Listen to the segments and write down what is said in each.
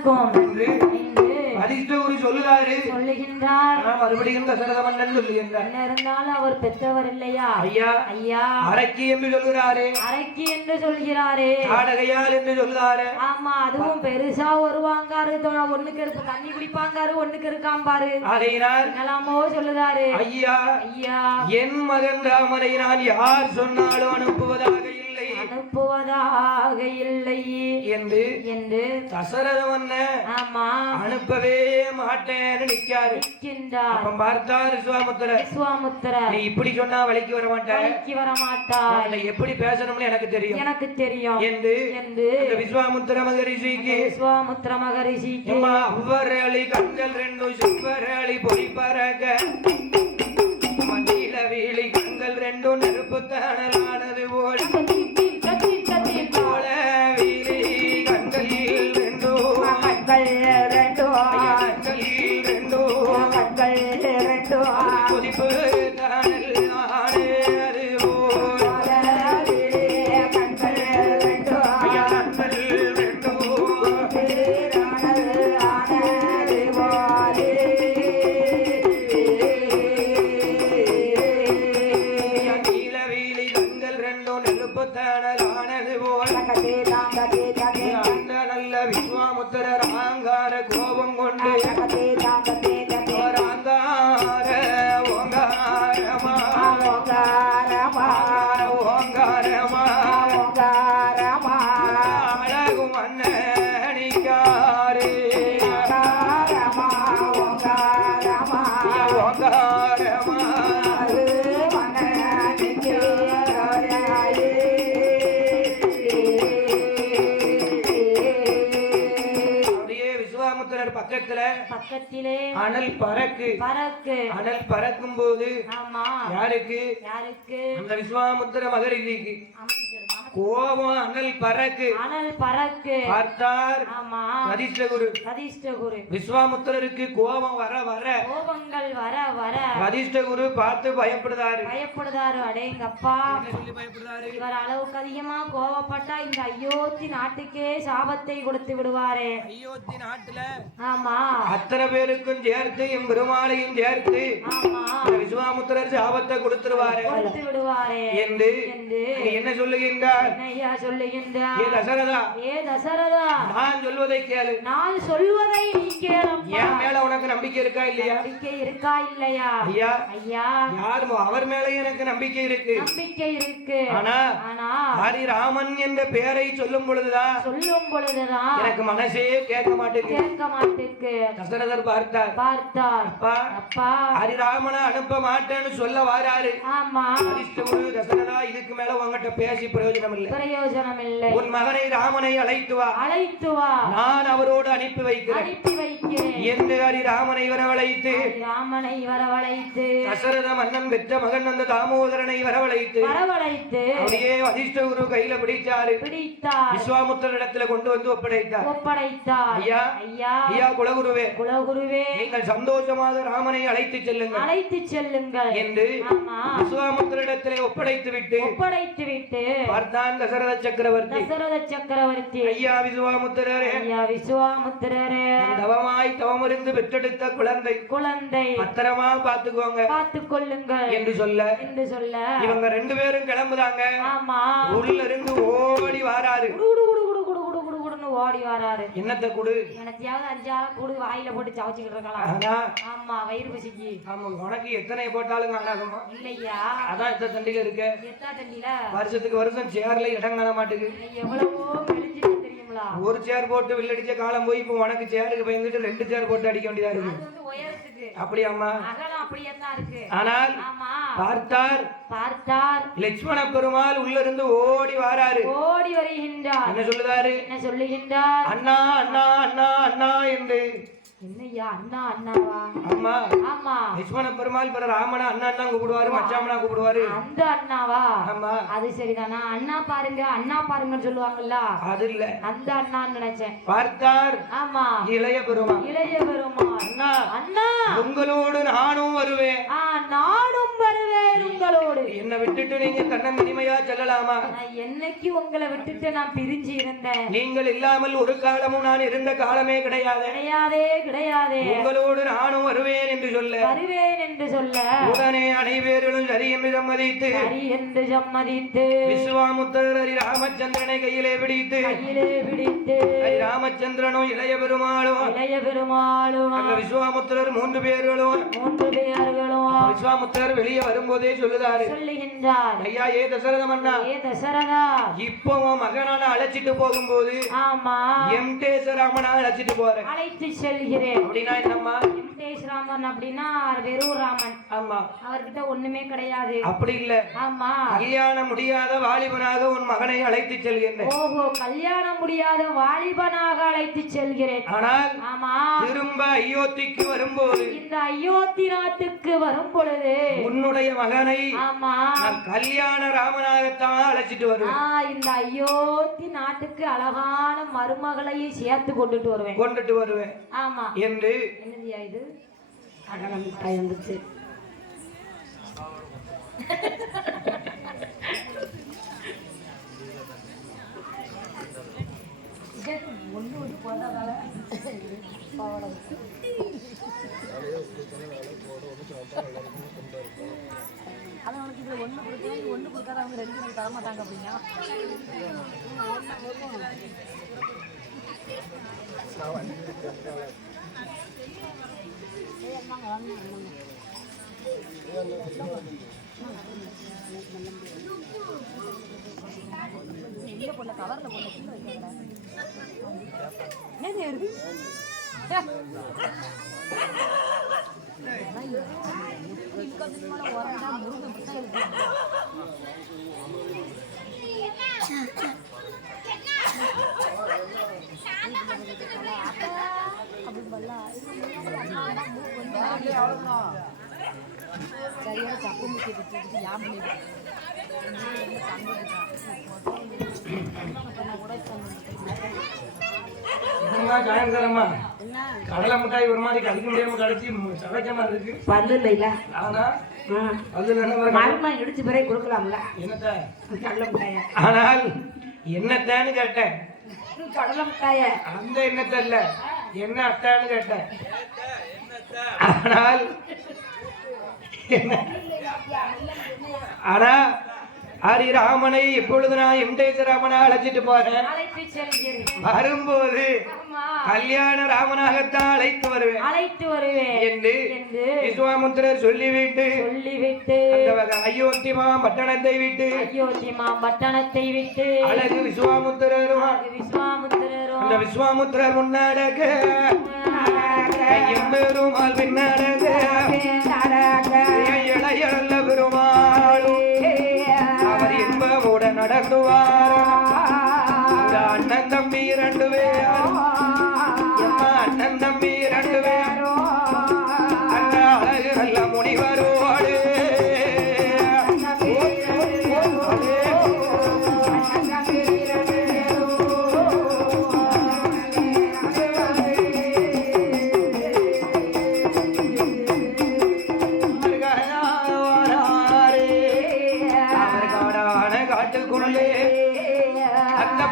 நடக்கும் வசிஷ்டர் சொல்லுகிறாரு. சொல்லுகின்றார். மறுபடியும் தசரத மன்னன் சொல்லுகின்றார். என்ன இருந்தாலும் அவர் பெற்றவர் இல்லையா? ஐயா ஐயா அரக்கி என்று சொல்லுகிறாரே. அரக்கி என்று சொல்கிறாரே. காடகையால் என்று சொல்லுகிறாரு. ஆமா, அதுவும் பெருசா வருவாங்காரு. ஒண்ணுக்கு இருப்பு தண்ணி குடிப்பாங்காரு, ஒண்ணுக்கு இருக்காம்பாரு. ஆகையினால் என்னலாமோ சொல்லுதாரு. ஐயா ஐயா என் மகன் ராமனை நான் யார் சொன்னாலும் அனுப்புவதாக இல்லை, அனுப்புவதாக இல்லை என்று என்று தசரத மன்னன் ஆமா அனுப்பவே மாட்டேன்னு நிக்காரு. அப்ப பார்த்தார் விஸ்வாமுத்திரர். நீ இப்படி சொன்னா வழிக்கு வர மாட்டாய், எப்படி பேசணும்னு எனக்கு தெரியும் என்று விஸ்வாமுத்திர மகரிஷிக்கு அவ்வரளி கண்கள் ரெண்டு செவ்வரளி பொறி பறக்க மண்டியில வீழி கண்கள் ரெண்டும் நெருப்பு தணலானது போல் விஸ்வாமுத்திரர் அகங்கார கோபம் கொண்டு அழகு மன்னனிக்காரே பக்கத்திலே அனல் பறக்கு. அனல் பறக்கும் போது யாருக்கு? அந்த விஸ்வாமுத்திர மகரிஷிக்கு கோபம். அனல் பறக்கு. பார்த்தார் வசிஷ்டகுரு. விஸ்வாமுத்திரருக்கு கோபம் வர வசிஷ்டகுரு பார்த்து பயப்படுதாரு. அடேங்கப்பா, இவர் அளவுக்கு அதிகமா கோபப்பட்டா இந்த அயோத்தி நாட்டுக்கே சாபத்தை கொடுத்து விடுவாரே. அயோத்தி நாட்டுல ஆமா அத்தனை பேருக்கும் சேர்த்து என் பெருமாளையும் சேர்த்து விஸ்வாமுத்திரர் சாபத்தை கொடுத்துருவாரு என்று என்ன சொல்லுகின்றார்? தசரதா, நான் சொல்வதை கேளு. என் மேல உனக்கு நம்பிக்கை இருக்கா இல்லையா? ஐயா யார் அவர் மேல எனக்கு நம்பிக்கை இருக்கு. ஆனா ஹரிராமன் என்ற பெயரை சொல்லும் பொழுதுதான் எனக்கு மனசே கேட்க மாட்டேங்குது. தசரதர் பார்த்தார். அப்பா ஹரிராமனை அனுப்ப மாட்டேன்னு சொல்ல வாராரு. தசரதா, இதுக்கு மேல உங்ககிட்ட பேசி பிரயோஜனம் இல்லை. உன் மகனை ராமனை அழைத்து வா, நான் அவரோடு அனுப்பி வைக்கிறேன் என்று ஹரிராமனை வரவழைத்து தசரத மன்னன் பெற்ற மகன் அந்த தாமோதரனை வரவழைத்து அப்படியே வசிஷ்டகுரு கையில பிடிச்சாரு. விஸ்வாமுத்திரரிடத்துல கொண்டு வந்து ஒப்படைத்தார். ஐயா குலகுருவே, நீங்கள் சந்தோஷமாக ராமனை அழைத்து செல்லுங்கள் என்று விஸ்வாமுத்திரரிடத்திலே ஒப்படைத்து விட்டு பார்த்தான் தசரத சக்கரவர்த்தி. ஐயா விஸ்வாமுத்திரரே, தவமாய் தவமிருந்து பெற்றெடுத்த குழந்தை பத்திரமா பார்த்துக்கொள்ளுங்கள் என்று சொல்ல இவங்க ரெண்டு பேரும் கிளம்புதாங்க. உள்ள இருந்து ஓடி வாராரு. ஓடி வராரு. என்னத்த குடு? எனத்தையாவது 5 கூடு வாயில போட்டு சவச்சிட்டு இருக்கலாம். ஆமா, வயிறு பசிக்கு. ஆமா, உனக்கு எத்தனை போட்டாலும் காணாகுமா? இல்லையா? அதான் எத்த தண்டில இருக்கு. எத்த தண்டில வருஷத்துக்கு வருஷம் சேர்ல இடம் காண மாட்டுக்கு. எவ்வளவோ மெலிஞ்சிட்டு தெரியுங்களா? ஒரு சேர் போட்டு வில்லடிச்ச காலம் போய் இப்போ உனக்கு சேருக்கு பயந்துட்டு 2 சேர் போட்டு அடிக்க வேண்டியதா இருக்கு. அது வந்து உயரத்துக்கு. அப்படியாம்மா? அகலம் அப்படியே தான் இருக்கு. ஆனால் பார்த்தார் லட்சுமண பெருமாள் உள்ள இருந்து ஓடி வருகின்றார். என்ன சொல்லுகிறார்? அண்ணா அண்ணா அண்ணா அண்ணா என்று என்னய்யா அண்ணா அண்ணாவா? ஆமா ஆமா. லட்சுமண பெருமாள் பிற ராமனா அண்ணா அண்ணா கூப்பிடுவாரு, மச்சாமனா கூப்பிடுவாரு. அந்த அண்ணாவா? ஆமா. அது சரிதானா? அண்ணா பாருங்க அண்ணா பாருங்கன்னு சொல்லுவாங்கல்ல, அது இல்ல. அந்த அண்ணான்னு நினைச்சேன். பார்த்தார். ஆமா. இளைய பெருமாள். இளைய பெருமாள். அண்ணா அண்ணா உங்களோடு நானும் வருவேன். நானும் வருவேன் உங்களோடு. என்ன விட்டுட்டு நீங்க தன்னந்தனிமையா செல்லலாமா? என்னைக்கு உங்களை விட்டுட்டு நான் பிரிஞ்சு இருந்தேன். நீங்கள் இல்லாமல் ஒரு காலமும் நான் இருந்த காலமே கிடையாது. கிடையாதே கிடையாதே. உங்களோடு நானும் வருவேன் என்று சொல்ல, வருவேன் என்று சொல்ல, உடனே அனைவரும் சரி என்று சம்மதித்து, சரி என்று சம்மதித்து, விஸ்வாமுத்திரர் ராமச்சந்திரனை கையிலே பிடித்து, ராமச்சந்திரனும் இளைய பெருமாளும் விஸ்வாமுத்திரர் 3 பேர்களும் விஸ்வாமுத்திரர் வெளியே வரும்போதே சொல்லுதாரு, சொல்லுகின்றார், ஐயா ஏ தசரத மன்னா, ஏ தசரதா, இப்போ மகனான அழைச்சிட்டு போகும்போது ஆமா எம்டேஸ்வராமனா அழைச்சிட்டு போறேன், அழைத்து செல்கிறேன். அப்படின்னா என்னம்மா? எம்டேஸ்வராமன் அப்படின்னா வெறும் ராமன். ஆமா. அவர்கிட்ட ஒண்ணுமே கிடையாது. அப்படி இல்ல. ஆமா. கல்யாணம் முடியாத வாலிபனாக உன் மகனை அழைத்து செல்கின்றேன். ஓஹோ, கல்யாணம் முடியாத வாலிபனாக அழைத்து செல்கிறேன். ஆனால் ஆமா திரும்ப அயோத்திக்கு வரும்போது, இந்த அயோத்தி நாட்டுக்கு வரும் பொழுது உன்னுடைய மகனை ஆமா நான் கல்யாண ராமனாகத்தான் அழைச்சிட்டு வருவேன். இந்த அயோத்தி நாட்டுக்கு அழகான மருமகளையும் சேர்த்து கொண்டுட்டு வருவேன். ஆமா என்று என்னதியா இது அழகான மிட்டாய் வந்துச்சு. ஒன்று போதாதால அது அவனுக்கு இது ஒன்று கொடுத்தா ஒன்று கொடுக்காத அவங்க 2 நாள் தரமாட்டாங்க அப்படின்னா எங்க போன கவர்ல போன கீழே வைக்கிறாங்க. என்ன இருக்கு? சரியான சப்பு முக்கிய வச்சுட்டு யாபம் கடலை மிட்டாய் ஒரு மாதிரி கடிக்க முடியாம கடிச்சு சமைக்கமா இருக்கு. பல்லு இல்ல பல்லு இடிச்சு பிறகு கொடுக்கலாம்ல. என்னத்த கடலை மிட்டாய? ஆனால் என்னத்தான்னு கேட்டேன். கடலை மிட்டாய அந்த எண்ணத்த இல்ல, என்ன அத்தான்னு கேட்டேன். ஆனால் ஆனா ஹரி ராமனை இப்பொழுது நான் எம்டேஸ்வராமனை அழைச்சிட்டு போறேன். வரும்போது கல்யாண ராமனாகத்தான் அழைத்து வருவேன் என்று விஸ்வாமுத்திரர் சொல்லிவிட்டு அயோத்தி பட்டணத்தை விட்டு அழகு விஸ்வாமுத்திரரும் அந்த விஸ்வாமுத்திரர் முன்னாடக எம்பெருமாள் பின்னாடக இளையல்ல பெருமாளும் அவர் இன்பமுடன் நடந்துவார். அண்ணன் தம்பி 2 பேரும் அண்ணன் தம்பி 2 பேரும் அந்த அழகு நல்ல முனிவரோடு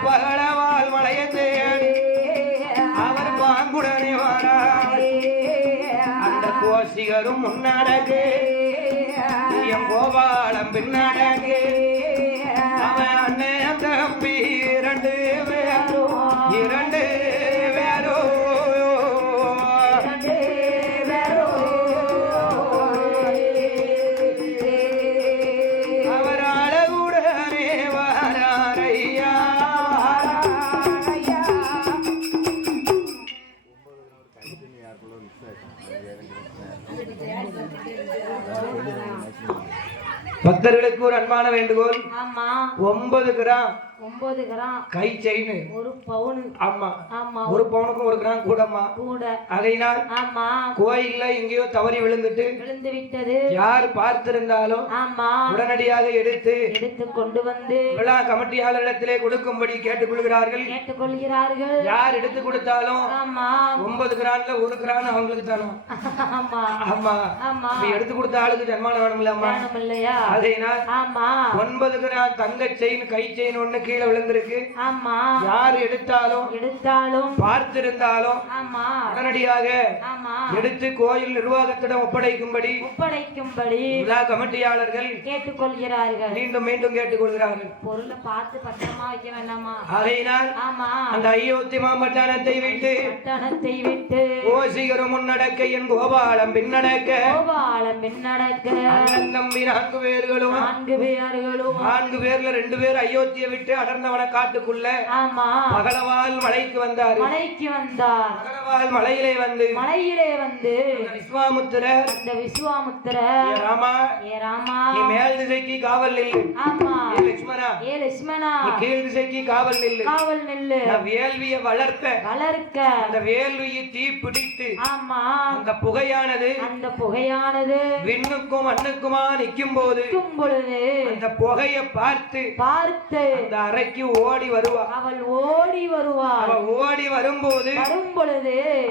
பகலவால் மலையந்தேடி அவர் பாங்குடனே வாரார். அந்த கோசிகரும் முன்னடகு எம் கோபாலம் பின்னடகு அவன் அண்ணன் தம்பி 2 பேரும் அவர் அழகுடனே வாராரையா. பக்தர்களுக்கு ஒரு அன்பான வேண்டுகோள். 9 கிராம் 9 கிராம் கை செயின் 1 பவுன். ஆமா ஆமா 1 பவுனுக்கும் 1 கிராம் கூடமா கூட. அதையினால் ஆமா கோயில்ல எங்கேயோ தவறி விழுந்துட்டு விழுந்து விட்டது. யார் பார்த்திருந்தாலும் ஆமா உடனடியாக எடுத்து கொண்டு வந்து விழா கமிட்டியாளரிடத்திலே கொடுக்கும்படி கேட்டுக்கொள்கிறார்கள். யார் எடுத்து கொடுத்தாலும் ஆமா 9 கிராம்ல 1 கிராம் அவங்களுக்கு தானோ. ஆமா ஆமா ஆமா எடுத்து கொடுத்த ஆளுக்கு ஜன்மானம் வேணும்லம்மா. அதனால் 9 கிராம் தங்க செயின் கை செயின் ஒண்ணு கீழே விழுந்திருக்கு. யார் எடுத்தாலும் பார்த்திருந்தாலும் உடனடியாக எடுத்து கோயில் நிர்வாகத்திடம் ஒப்படைக்கும்படி விழா கமிட்டியாளர்கள் கேட்டுக்கொள்கிறார்கள். மீண்டும் மீண்டும் கேட்டுக்கொள்கிறார்கள். பொருளை பார்த்து பத்திரமா வைக்க வேண்டாமா. ஆகையினால் அந்த அயோத்தி மாமட்டணத்தை விட்டு கோசிகரும் முன்னடக்க என் கோபாலம் பின்னடக்க அண்ணன் தம்பி 4 பேர்களும் 4 பேர்ல 2 பேர் அயோத்தியை விட்டு அடர்ந்தவன காட்டுக்குள்ள பகலவால் மலைக்கு வந்தார். பகலவால் மலையிலே வந்து விஸ்வாமுத்திரர் ராமா நீ மேல் திசைக்கு காவல் நில்லு. ஏ லட்சுமணா நீ கீழ் திசைக்கு காவல் நில்லு. வேள்விய வளர்க்க அந்த வேள்வியை தீ பிடித்து அந்த புகையானது விண்ணுக்கும் மண்ணுக்குமா நிற்கும் போது அந்த புகையை பார்த்து அந்த அறைக்கு ஓடி வருவா. அவள் ஓடி வரும்போது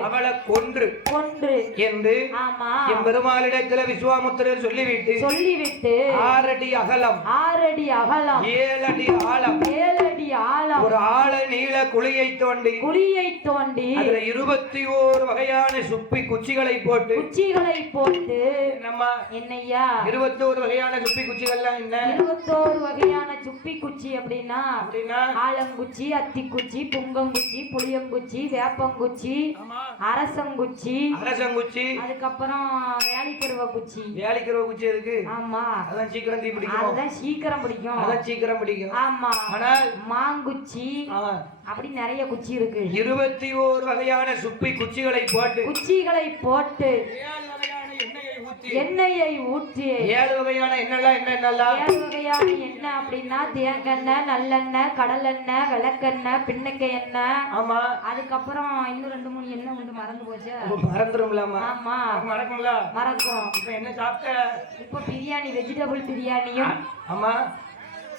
அவளை கொன்று என்று என் பெருமாளிடத்துல விஸ்வாமுத்திரர் சொல்லிவிட்டு 6 அடி அகலம் 7 அடி ஆழம் ஒரு ஆழ நீள குழியை தோண்டி அதுல 21 வகையான சுப்பி குச்சிகளை போட்டு என்னம்மா என்னையா 21 வகையான சுப்பி குச்சிகள்லாம் என்ன? 21 வகையான சுப்பி குச்சி அப்படின்னா ஆலங்குச்சி, அத்திக்குச்சி, புங்கங்குச்சி, புளியங்குச்சி, வேப்பங்குச்சி, அரசங்குச்சி, அதுக்கப்புறம் வேலிக்கருவ குச்சி. எதுக்கு? ஆமா அதான் சீக்கிரம் தீ பிடிக்கும். அதான் சீக்கிரம் பிடிக்கும். ஆமா ஆனால் மாங்குச்சி அப்படி நிறைய குச்சி இருக்கு. 21 வகையான சுப்பி குச்சிகளை போட்டு எண்ணெயை ஊற்றி 7 வகையான என்னெல்லாம் 7 வகையான எண்ணெய் அப்படின்னா தேங்காய், நல்லெண்ணெய், கடலெண்ணெய், விளக்கெண்ணெய், பின்னக்கை எண்ணெய். ஆமா அதுக்கப்புறம் இன்னும் 2-3 எண்ணெய் உண்டு, மறந்து போச்சு. மறந்துரும்லாமா? ஆமா மறக்கும். இப்ப என்ன சாப்பிட்ட? இப்ப பிரியாணி, வெஜிடபிள் பிரியாணியும் ஆமா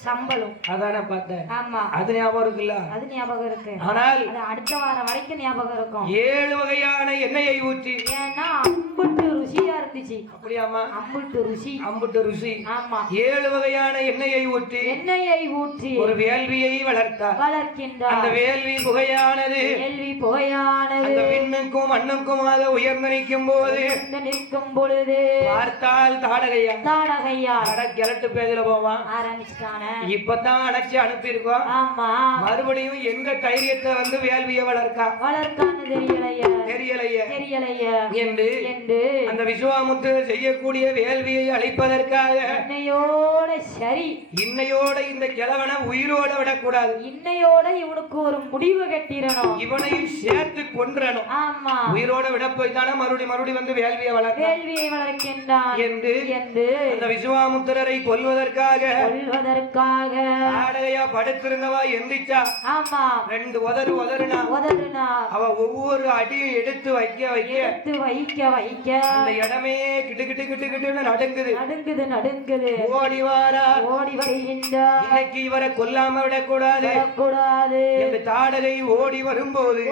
சம்பளம். அதானே பார்த்தேன். ஆமா அது ஞாபகம் இருக்குல்ல? அது ஞாபகம் இருக்கு. ஆனால் அடுத்த வாரம் வரைக்கும் ஞாபகம் இருக்கும். 7 வகையான எண்ணெயை ஊற்றி ஏன்னா அம்புட்டு ருசியா இருந்துச்சு. அப்படியாமா? அம்புட்டு ருசி. ஆமா 7 வகையான எண்ணெயை ஊற்றி ஒரு வேள்வியை வளர்க்கின்றார். அந்த வேள்வி புகையானது அந்த விண்ணுக்கும் மண்ணுக்குமாக உயர்ந்து நிற்கும் பொழுது பார்த்தால் தாடகையா கிழட்டு பேதில போவான் ஆரம்பிச்சுட்டான. இப்பதான் அணைச்சு அனுப்பியிருக்கோம். ஆமா மறுபடியும் எங்க தைரியத்தை வந்து வேள்வியை வளர்க்கான்னு தெரியலையே என்று அந்த விஸ்வாமுத்திரர் செய்யக்கூடிய வேள்வியை அழிப்பதற்காக இன்னையோட இந்த கிழவனை உயிரோட விடக்கூடாது. இன்னையோட இவனுக்கு ஒரு முடிவு கட்டிடணும். இவனையும் சேர்த்து கொன்றணும். ஆமா உயிரோட விட போய் தானே மறுபடி வந்து வேள்வியை வளர்க்கின்றான் என்று அந்த விஸ்வாமுத்திரரை கொல்வதற்காக ஆடையா படுத்திருந்தவா எந்திரிச்சா. ஆமா 2 உதறுனா அவ ஒவ்வொரு அடியும் எடுத்து வைக்க அந்த இடமே கிட்டு நடுங்குது. ஓடி வருகின்றார். இன்னைக்கு இவரை கொல்லாம விடக்கூடாது என்று தாடகை ஓடி வரும் பொழுது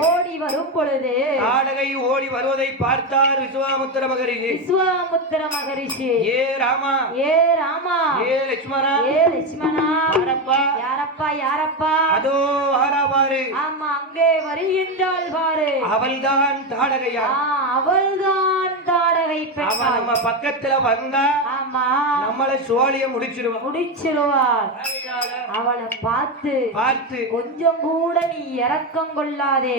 தாடகை ஓடி வருவதை பார்த்தார் விஸ்வாமுத்திர மகரிஷி. ஏ ராமா ஏ லட்சுமணா யாரப்பா அதோ ஆராவாரு. ஆமா அங்கே வருகின்றாள் பாரு. அவள்தான் தாடகையா? தாடகை பெண். அவ நம்ம பக்கத்துல வந்தா ஆமா நம்மளை சோழிய முடிச்சிருவாள். அவளை பார்த்து கொஞ்சம் கூட நீ இரக்கம் கொள்ளாதே.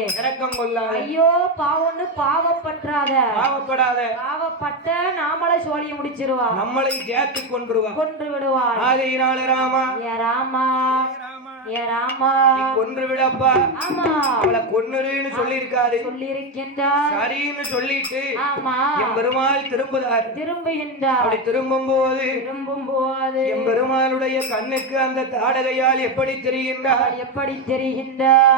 ஐயோ பாவம்னு பாவப்படாத. பாவப்பட்ட நாமளை சோழிய முடிச்சிருவா. நம்மளை சேர்த்து கொன்று விடுவாள். ராமா ஏ ராமா நீ கொன்று விடப்பா ஆமா அவளை கொன்னுருன்னு சொல்லியிருக்காரு சொல்லி இருக்கின்றார் சரின்னு சொல்லிட்டு ஆமா எம்பெருமாள் திரும்புகின்றார் அப்படி திரும்பும் போது எம்பெருமாளுடைய கண்ணுக்கு அந்த தாடகையால் எப்படி தெரிகின்றார்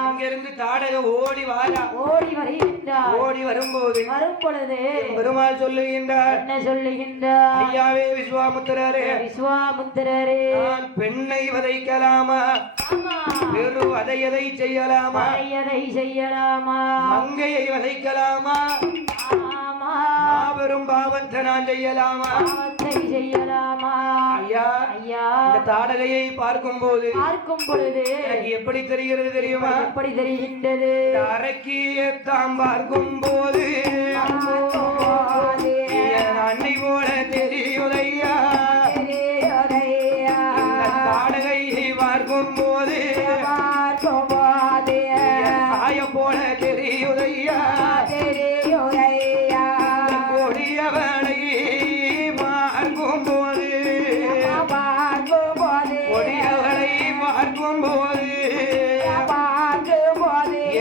அங்கிருந்து தாடகை ஓடி வருகின்றார் ஓடி வரும்போது பெருமாள் சொல்லுகின்றார் என்ன சொல்லுகின்றார் ஐயாவே விஸ்வாமுத்திரரே நான் பெண்ணை வதைக்கலாமா வேறு வதையதை செய்யலாமா மங்கையை வதைக்கலாமா மாபெரும் பாவத்தை நான் செய்யலாமா ஐயா இந்த தாடகையை பார்க்கும் பொழுது எனக்கு எப்படி தெரிகிறது தெரியுமா எப்படி தெரிகின்றது அரக்கியத்தாம் பார்க்கும் போது அன்னை போல தெரியுதையா தாடகையை பார்க்கும் போது தாய போல தெரியுதையா கொடியவளை பார்க்கும் போது கொடியவளை பார்க்கும் போது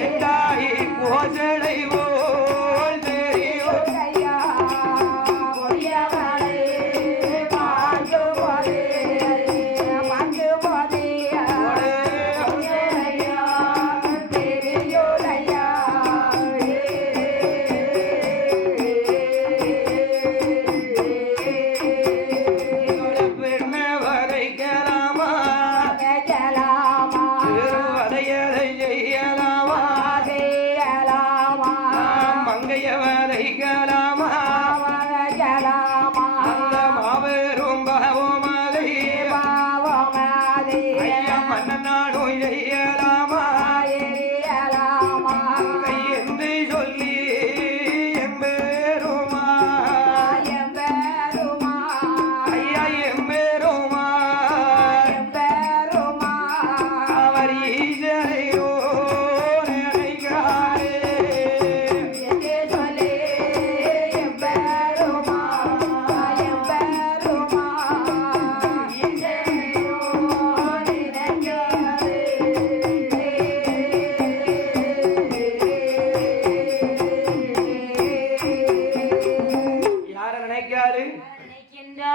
எந்தாய் கோசலை போல் தெரியும்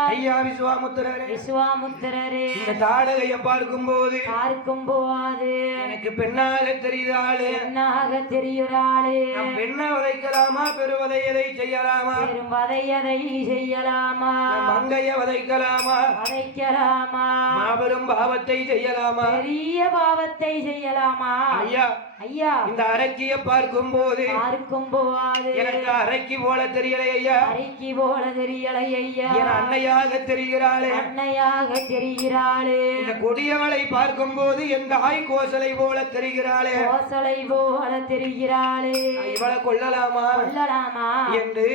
ஐயா விஸ்வாமுத்திரரே இந்த தாடகையை பார்க்கும் போது எனக்கு பெண்ணாக தெரியுறாளே பெண்ணை வதைக்கலாமா பெருவதையதை செய்யலாமா மங்கைய வதைக்கலாமா மாபெரும் பாவத்தை செய்யலாமா பெரிய பாவத்தை செய்யலாமா ஐயா ஐயா இந்த அரக்கிய பார்க்கும் போது எனக்கு அரக்கி போல தெரியலை ஐயா என் அன்னையாக தெரிகிறாளே இந்த கொடியவளை பார்க்கும் போது என் தாய் கோசலை போல தெரிகிறாளே இவளை கொல்லலாமா என்று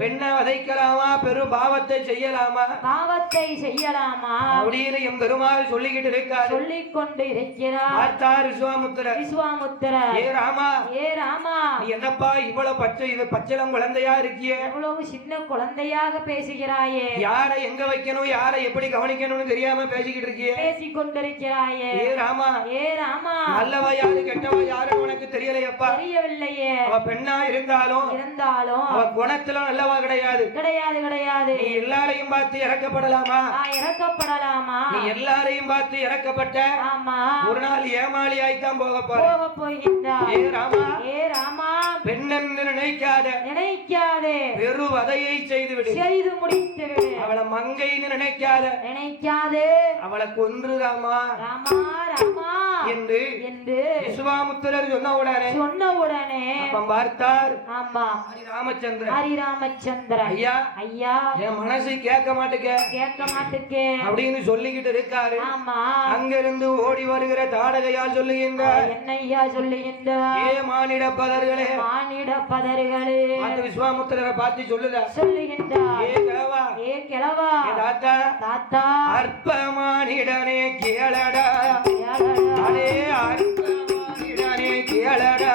பெண்ணை வதைக்கலாமா பெரும் பாவத்தை செய்யலாமா அப்படின்னு என் பெருமாள் சொல்லிக்கிட்டு இருக்காரு சொல்லிக் கொண்டு இருக்கிறார் பார்த்தார் விஸ்வாமுத்திரர் ஏ ராமா நீ என்னப்பா இவ்வளவு பச்சளம் குழந்தையா இருக்கியே எவ்வளவு சின்ன குழந்தையாக பேசுகிறாயே யாரை எங்க வைக்கணும் யாரை எப்படி கவனிக்கணும்னு தெரியாம பேசிக்கிட்டு இருக்கியே பேசிக் கொண்டிருக்கிறாயே ஏ ராமா நல்லவா யாரு கெட்டவா யாரு உனக்கு தெரியலையப்பா தெரியவில்லையே அவ பெண்ணா இருந்தாலும் அவ குணத்துல நல்லவா கிடையாது நீ எல்லாரையும் பார்த்து இறக்கப்படலாமா நீ எல்லாரையும் பார்த்து இறக்கப்பட்ட ஒரு நாள் ஏமாளி ஆய்த்தான் போக போகின்றார் ஏ ராமா பெண்ணென்று நினைக்காதே வெறு வதையை செய்து முடித்து விடு அவளை மங்கைன்னு நினைக்காதே அவளை கொன்றுதாமா என்று விஸ்வாமுத்திரர் சொன்ன உடனே அப்பம் பார்த்தார் ஹரிராமச்சந்திரன் ஐயா என் மனசு கேட்க மாட்டுக்கே அப்படின்னு சொல்லிக்கிட்டு இருக்காரு அங்கிருந்து ஓடி வருகிற தாடகையால் சொல்லுகின்றார் என்னையா சொல்லுகின்றார் ஏ மானிட பதர்களே அந்த விஸ்வாமுத்திரரை பார்த்து சொல்லுகின்றார் ஏ கிழவா தாத்தா அற்பமானிடனே கேளடா அடே அற்பமானிடனே கேளடா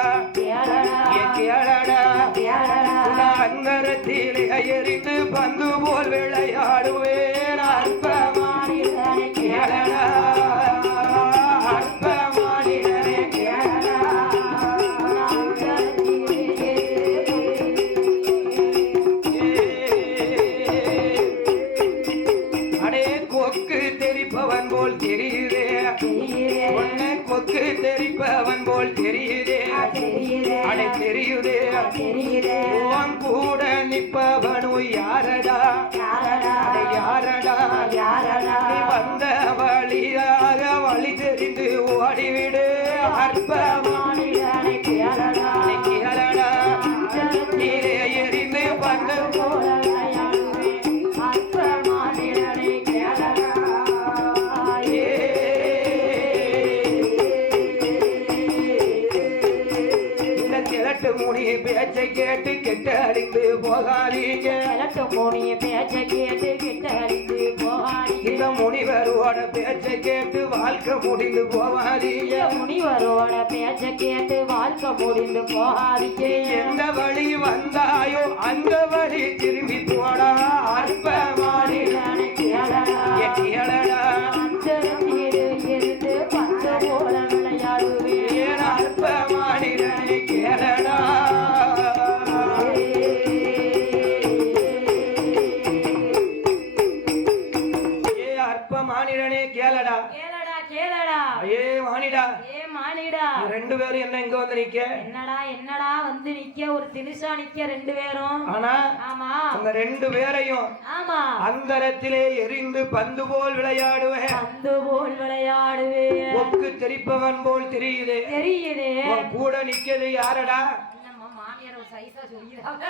அங்கரத்திலே எரிந்து பந்து போல் விளையாடுவேன் அற்பமானிடனே கேளடா தெரியுதே உன் கூட நிப்பவனு யாரடா யாரடா யாரடா நீ வந்த வழியாக வழி தெரிந்து ஓடிவிடு அற்பமானிடனை கேளடா நீரே எரிந்து பண்ணு போல விளையாடுவேன் அற்பமானிடனை கேளடா இந்த கிழட்டு முனி பேச்சை கேட்டு கெட்ட அடித்து போகாதீங்க கிழட்டு முனிய பேச்சை கேட்டு கிட்ட அடித்து போகாதீங்க இந்த முனிவரோட பேச்சை கேட்டு வாழ்க்கை முடிந்து போகாதீங்க முனிவரோட பேச்சை கேட்டு வாழ்க்கை முடிந்து போகாதீங்க எந்த வழி வந்தாயோ அந்த வழி திரும்பி போடா அற்பமானிடனை கேளடா இருந்து பச்சை போல விளையாடுவேன் ஏன் அற்பமானிடனை கேளடா ஏ அற்பமானிடனே கேளடா கேளடா கேளடா ஏ மானிடா ஏ மானிடா ரெண்டு பேரும் என்ன இங்க வந்து நிக்க என்னடா வந்து நிக்க ஒரு தினுசா நிக்க ரெண்டு பேரும் ஆனா ஆமா அந்த ரெண்டு பேரையும் ஆமா அந்தரத்திலே எரிந்து பந்து போல் விளையாடுவேன் பந்து போல் விளையாடுவேன் ஒக்கு தெரிப்பவன் போல் தெரியுது தெரியுதே உன் கூட நிக்கிறது யாரடா என்னம்மா மாமியார் ஒரு சைஸா சொல்லிடுறாங்க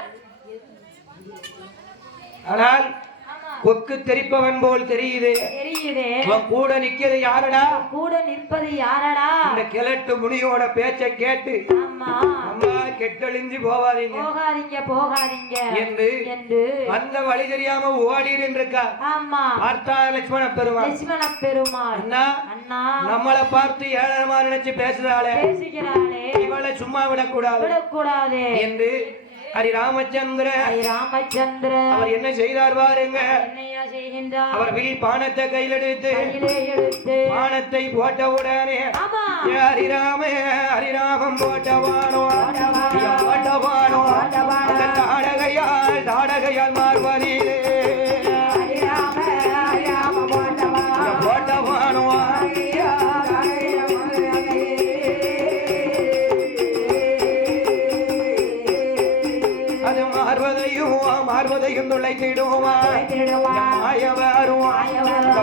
ஆனால் ஆமா ஒக்கு தெரிப்பவன் போல் தெரியுது தெரியுதே உன் கூட நிக்கிறது யாரடா கூட நிற்பது யாரடா இந்த கிழட்டு முனியோட பேச்சை கேட்டு ஆமா அம்மா கெட்டழிஞ்சு போவாதீங்க போகாதீங்க என்று என்று அந்த வழி தெரியாம ஓடிரு இருக்கா ஆமா பார்த்தா லட்சுமண பெருமாள் லட்சுமண பெருமாள் அண்ணா அண்ணா நம்மளை பார்த்து ஏழமா நினைச்சு பேசுறாளே பேசுகிறாளே இவளை சும்மா விடக்கூடாது விடக்கூடாதே என்று ஹரி ராமச்சந்திர ராமச்சந்திர அவர் என்ன செய்தார் பாருங்க என்னையா செய்கின்றார் அவர் வில் பானத்தை கையில் எடுத்து கையிலே எடுத்து பானத்தை போட்ட உடனே ஆமா ஹரிராமம் போட்டவானோ போட்டவானோ அந்த தாடகையால் மாறுவதிலே போட்டவானோ அது மாறுவதையும் துளைத்திடுவா மாயவரும்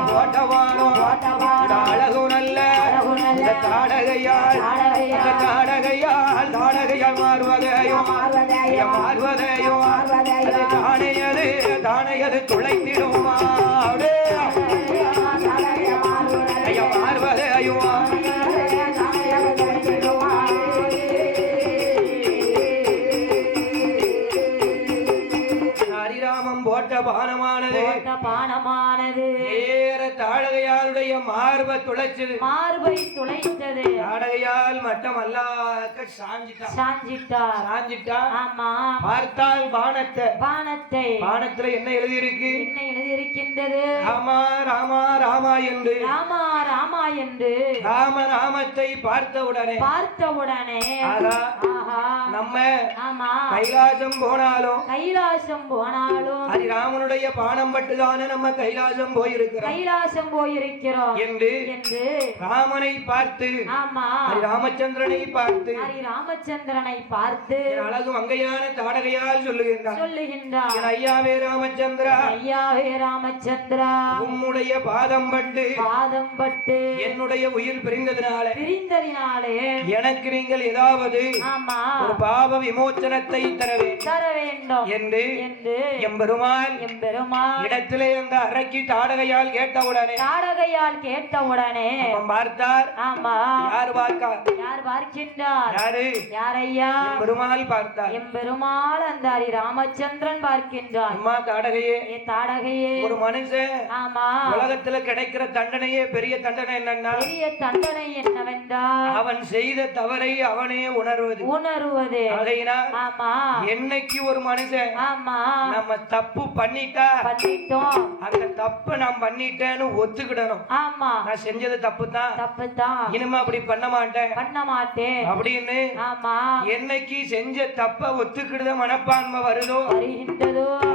போட்டவானோ அழகு நல்ல தாடகையால் மாறுவதையும் தானையது துளைத்திடுவா மாறுவதையும் ஹரிராமம் போட்ட பானமானது நேர தாடகையாளுடைய மார்பை துளைச்சது மார்பை துளைத்தது தாடகையால் மட்டுமல்லாக்க சாஞ்சிட்டா ஆமா பார்த்தால் பானத்துல என்ன எழுதியிருக்கு என்ன எழுதியிருக்கின்றது ராமா ராமா ராமா என்று ராமநாமத்தை பார்த்தவுடனே நம்ம கைலாசம் போனாலும் ஹரிராமனுடைய பானம் பட்டுதானே நம்ம கைலாசம் போயிருக்கிறோம் என்று ராமனை பார்த்து ஹரிராமச்சந்திரனை பார்த்து அழகு மங்கையான தாடகையால் சொல்லுகின்றார் ஐயாவே ராமச்சந்திரா உம்முடைய பாதம் பட்டு என்னுடைய உயிர் பிரிந்ததினாலே எனக்கு நீங்கள் ஏதாவது ஒரு பாவ விமோச்சனத்தை தர வேண்டும் என்று எம்பெருமான் இடத்திலே அந்த அரக்கி தாடகையால் கேட்டவுடனே பார்த்தார் யார் பார்க்கின்றார் யாரையா எம்பெருமாள் பார்த்தார் எம்பெருமாள் அந்த ராமச்சந்திரன் பார்க்கின்றார் அம்மா தாடகையே ஒரு மனுஷன் உலகத்துல கிடைக்கிற தண்டனையே பெரிய தண்டனை என்னவென்றால் அவன் செய்த தவறை அவனே உணர்வது ஆகையினால் என்னைக்கு ஒரு மனுஷன் நம்ம தப்பு பண்ணிட்டோம் அந்த தப்பு நான் பண்ணிட்டேன்னு ஒத்துக்கிடணும். ஆமா நான் செஞ்சது தப்பு தான் இனிமே அப்படி பண்ண மாட்டேன் அப்படின்னு ஆமா என்னைக்கு செஞ்ச தப்ப ஒத்துக்கிடுத மனப்பான்மை வருதோ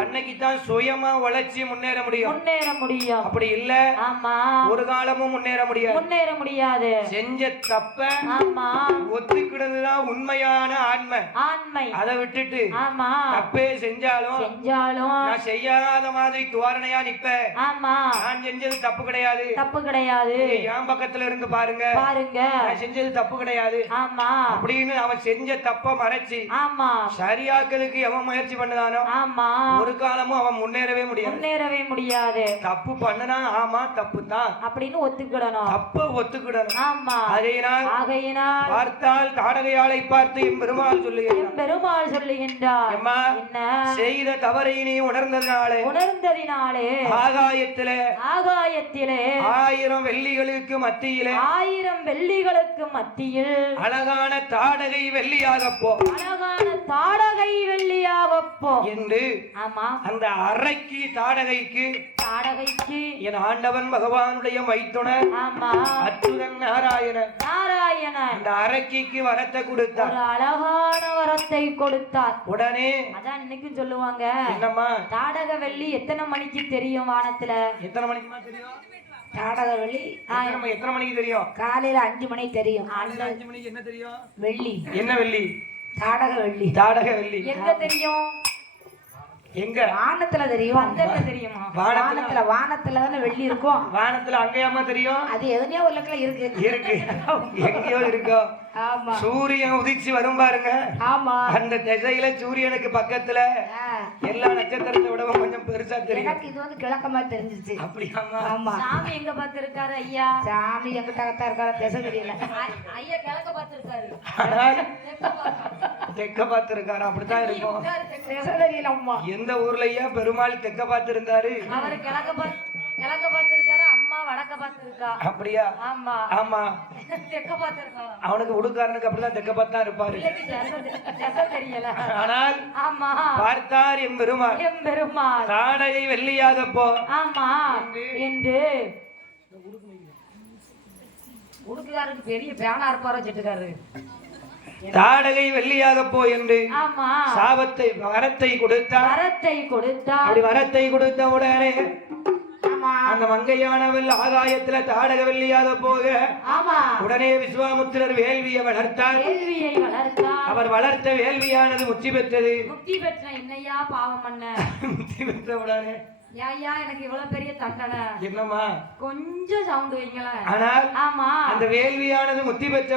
அன்னைக்கு தான் சுயமா உழைச்சி முன்னேற முடியும். அப்படி இல்ல ஆமா ஒரு காலமும் முன்னேற முடியாது. செஞ்ச தப்ப ஆமா ஒத்துக்கிடுறதுதான் உண்மையான ஆண்மை. அதை விட்டுட்டு ஆமா தப்பே செஞ்சாலும் நான் செய்யாத மாதிரி துவாரணையா நிப்பேன். ஆமா நான் செஞ்சது தப்பு கிடையாது என் பக்கத்துல இருந்து பாருங்க நான் செஞ்சது தப்பு கிடையாது ஆமா அப்படின்னு அவன் செஞ்ச தப்ப மறைச்சு ஆமா சரியாக்களுக்கு எவன் முயற்சி பண்ணதானோ ஆமா ஒரு காலமும் அவன் முன்னேறவே முடியாது. தப்பு பண்ணனா ஆமா தப்பு தான் அப்படின்னு ஒத்துக்கிடணும். தப்ப ஒத்துக்கிடணும். ஆமா ஆகையினால் பார்த்தால் தாடகையாளை பார்த்து எம்பெருமாள் சொல்லுகின்றார் என்ன செய்த தவறை நீ உணர்ந்ததினாலே ஆகாயத்திலே 1000 வெள்ளிகளுக்கு மத்தியில் அழகான தாடகை வெள்ளியாக போ என்று அந்த அறைக்கு தாடகைக்கு என் ஆண்டவன் பகவானுடைய மைத்துனர் அச்சுதன் நாராயணன் அந்த அறைக்கு வரத்தை கொடுத்தார். அழகான வரத்தை கொடுத்தார். உடனே அதான் இன்னைக்கும் சொல்லுவாங்க என்னம்மா தாடக வெள்ளி எத்தனை மணிக்கு தெரியும் வானத்துல? எத்தனை மணிக்கு தெரியும்? தாடக வெள்ளி எத்தனை மணிக்கு தெரியும்? காலையில 5 மணிக்கு தெரியும். 5 மணிக்கு என்ன தெரியும்? வெள்ளி. என்ன வெள்ளி? தாடக வெள்ளி. எங்க தெரியும்? எங்க? வானத்துல தெரியும். வந்தல்ல தெரியுமா? வானத்துல தானே வெள்ளி இருக்கும். வானத்துல அங்கேயாமா தெரியும்? அது எதுலயோ ஒரு லட்சம் இருக்கு எங்கேயோ இருக்கோ. ஆமா சூரியன் உதிச்சு வரும் பாருங்க. ஆமா அந்த திசையில சூரியனுக்கு பக்கத்துல எல்லா நட்சத்திரத்தை விடவும் கொஞ்சம் பெருசா தெரியும். எனக்கு இது வந்து கிழக்கமா தெரிஞ்சிச்சு. அப்படியாமா? ஆமா. சாமி எங்க பார்த்திருக்காரு ஐயா? சாமி எங்கிட்ட இருக்காரு திசை தெரியல. ஐயா கிழக்க பார்த்திருக்காரு. தெக்க பார்த்திருக்காரு. அப்படித்தான் இருக்கும். திசை தெரியல அம்மா. எந்த ஊர்லயா பெருமாள் தெக்க பார்த்திருந்தாரு? அவரு கிழக்க பார்த்திருக்காரு. அம்மா வடக்க பார்த்திருக்கா. அப்படியா? ஆமா ஆமா தெக்க பார்த்திருக்கா. அவனுக்கு உடுக்காரனுக்கு அப்படிதான் தெக்க பார்த்தா இருப்பாரு. தெரியல. ஆனால் ஆமா பார்த்தார் எம் பெருமாள் தாடகை வெள்ளியாக போ ஆமா என்று உடுக்குகாரருக்கு பெரிய பேனா இருப்பாரோ செட்டுக்காரு. தாடகை வெள்ளியாக போ என்று சாபத்தை வரத்தை கொடுத்தார். அப்படி வரத்தை கொடுத்த உடனே அந்த மங்கையானவள் ஆகாயத்துல தாடக வெள்ளியாக போக உடனே விஸ்வாமுத்திரர் வேள்வியை வளர்த்தார். அவர் வளர்த்த வேள்வியானது முத்தி பெற்றது. முத்தி பெற்ற என்னையா பாவம் பண்ண? முத்தி பெற்ற உடனே ஐயா எனக்கு இவ்வளவு பெரிய தண்டனை என்னமா கொஞ்சம் சவுண்ட் வைங்களேன். ஆனால் ஆமா அந்த வேள்வியானது முத்தி பெற்ற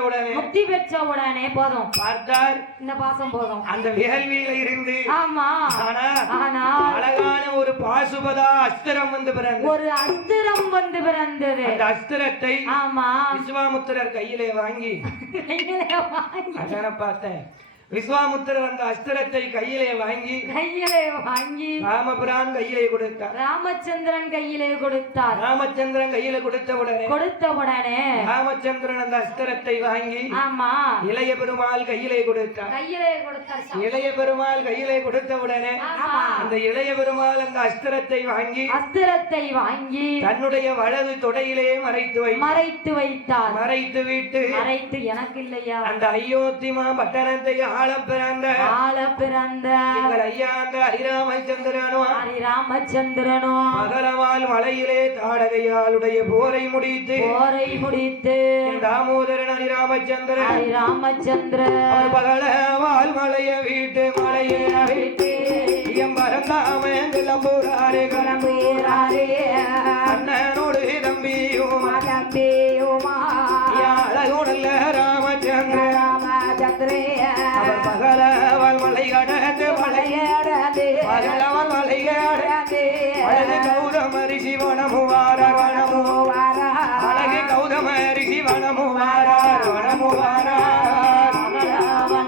உடனே போதும் பார்த்தார் இந்த பாசம் போதும் அந்த வேள்வியில இருந்து. ஆமா ஆனா அழகான ஒரு பாசுபதா அஸ்திரம் வந்து பிறந்தது. அந்த அஸ்திரத்தை ஆமா விஸ்வாமுத்திரர் கையிலே வாங்கி அதான பார்த்தேன். விஸ்வாமுத்திரர் அந்த அஸ்திரத்தை கையிலே வாங்கி ராமபிரான் கையிலே கொடுத்தார். ராமச்சந்திரன் கையிலே கொடுத்தார். ராமச்சந்திரன் கையில கொடுத்த உடனே ராமச்சந்திரன் அந்த அஸ்திரத்தை வாங்கி ஆமா இளைய பெருமாள் கையிலே கொடுத்தார். இளைய பெருமாள் கையிலே கொடுத்த உடனே அந்த இளைய பெருமாள் அந்த அஸ்திரத்தை வாங்கி தன்னுடைய வலது தொடையிலே மறைத்து வைத்தார். மறைத்து விட்டு எனக்கு இல்லையா அந்த அயோத்திமா பட்டணத்தை ஆள பிறந்த எங்கள் ஐயா அந்த ஹரிராமச்சந்திரனோ மகரவால் மலையிலே தாடகையாளுடைய போரை முடித்து தாமோதரன் ஹரிராமச்சந்திரன் பகலவால் மலைய வீட்டு பரந்தாமே கிளம்புறாரே அண்ணனோடு தம்பியும் அழகுடல்ல ராமச்சந்திரே பகலவன் மலை கடந்து பகலவன் மலை கடந்து கௌதம ரிஷி வனமுவாரார் அழகு கௌதம ரிஷி வனமுவாரார்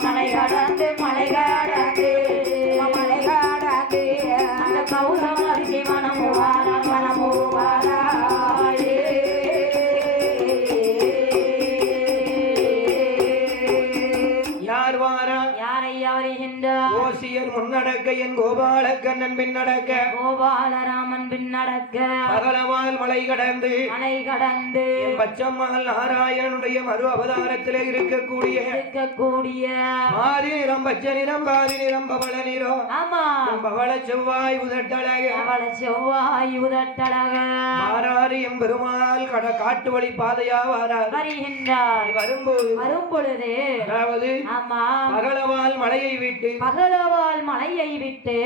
மலை கடந்து கௌதம ரிஷி வனமுவாரார் முன்னடக்க என் கோபாலக்கண்ணன் பின்னடக்க கோபாலராமன் பின்னடக்க பகலவால் மலை கடந்து என் பச்சம்மாள் நாராயணனுடைய மறு அவதாரத்திலே இருக்கக்கூடிய மாறி நிறம் பச்சை நிறம் பாதி நிறம் பவள நிறம் ஆமா பவள செவ்வாய் உதட்டழக மாறாறு எம் பெருமாள் காட்டு வழி பாதையா வருகின்றார் வரும்பொழுது அதாவது பகலவால் மலையை விட்டு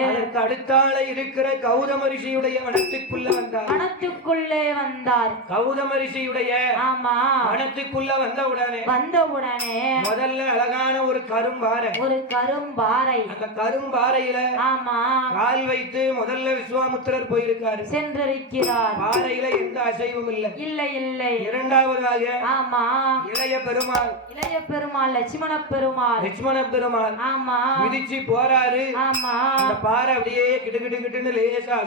அதற்கு அடுத்தால இருக்கிற கௌதம ரிஷியுடைய வனத்துக்குள்ளே வந்தார் கௌதம ரிஷியுடைய வனத்துக்குள்ள வந்தவுடனே முதல்ல அழகான ஒரு கரும்பாறை அந்த கரும்பாறையில கால் வைத்து முதல்ல விஸ்வாமுத்திரர் போயிருக்காரு சென்றிருக்கிறார் பாறையில எந்த அசைவும் இல்லை இரண்டாவதாக இளைய பெருமாள் லட்சுமண பெருமாள் மிதிச்சு போறாரு அந்த பாறை அப்படியே கிடுகிடுன்னு லேசா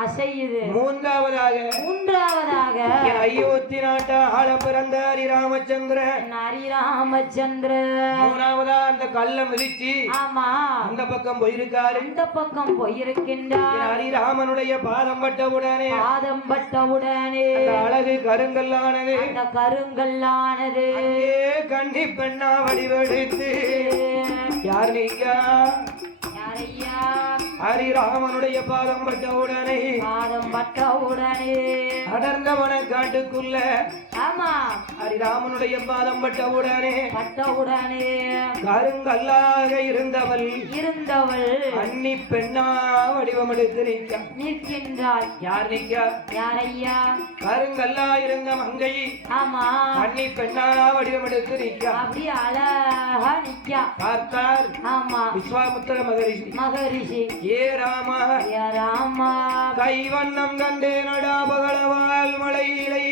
அசையுது மூன்றாவதாக அயோத்தி நாட்ட ஆள பிறந்த ஹரிராமச்சந்திரன் மூணாவதா அந்த கல்ல மிதிச்சு அந்த பக்கம் போயிருக்கின்றார் ஹரிராமனுடைய பாதம் பட்டவுடனே அழகு கருங்கல்லானது கண்ணி பெண்ணா வடிவெடுத்து யார் நீக்கா ஹரிராமனுடைய பாதம் பட்டவுடனே அடர்ந்தவன காட்டுக்குள்ள ஹரிராமனுடைய பாதம் பட்டவுடனே கருங்கல்லாக இருந்தவள் அன்னி பெண்ணா வடிவம் எடுத்து நிற்கின்றாள் யார் யாரையா கருங்கல்லா இருந்த மங்கை அன்னி பெண்ணா வடிவம் எடுத்து அப்படி அழகா பார்த்தார் விஸ்வாமுத்திர மகரிஷி ஏ ராமா கைவண்ணம் கண்டே நடா பகலவால் மலையிலை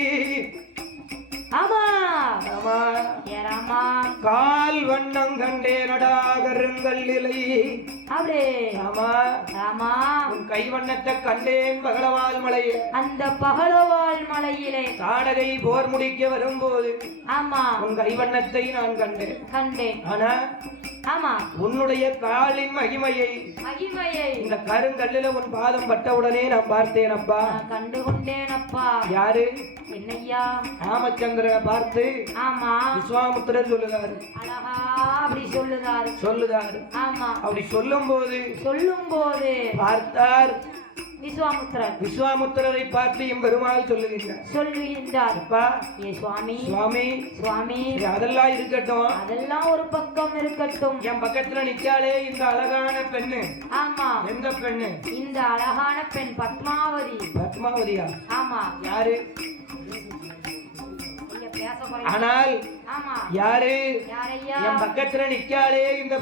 கால் வண்ணம் கண்டே நடாகருங்கள் இலை கை வண்ணத்தை கண்டேன் பகலவால் மலையில் அந்த பகலவால் மலையிலே தாடகை போர் முடிக்க வரும்போது உன் கை வண்ணத்தை நான் கண்டேன் ஆனா உன்னுடைய காலின் மகிமையை இந்த கருங்கல்லில உன் பாதம் பட்டவுடனே நான் பார்த்தேன் அப்பா கண்டுகொண்டேன் அப்பா யாரு என்னையா ராமச்சந்திரனை பார்த்து விஸ்வாமுத்திரர் சொல்லுதாரு அழகா அப்படி சொல்லுதாரு அப்படி சொல்லும் போது பார்த்தார் விஸ்வாமுத்திரரை பார்த்து என் பெருமாள் சொல்லுகின்றார் அப்பா ஏ சுவாமி அதெல்லாம் இருக்கட்டும் அதெல்லாம் ஒரு பக்கம் இருக்கட்டும் என் பக்கத்துல நிக்காலே இந்த அழகான பெண்ணு எந்த பெண்ணு இந்த அழகான பெண் பத்மாவதியா யாரு ஆனால் யாரு என் பக்கத்துல நிக்காலே இந்த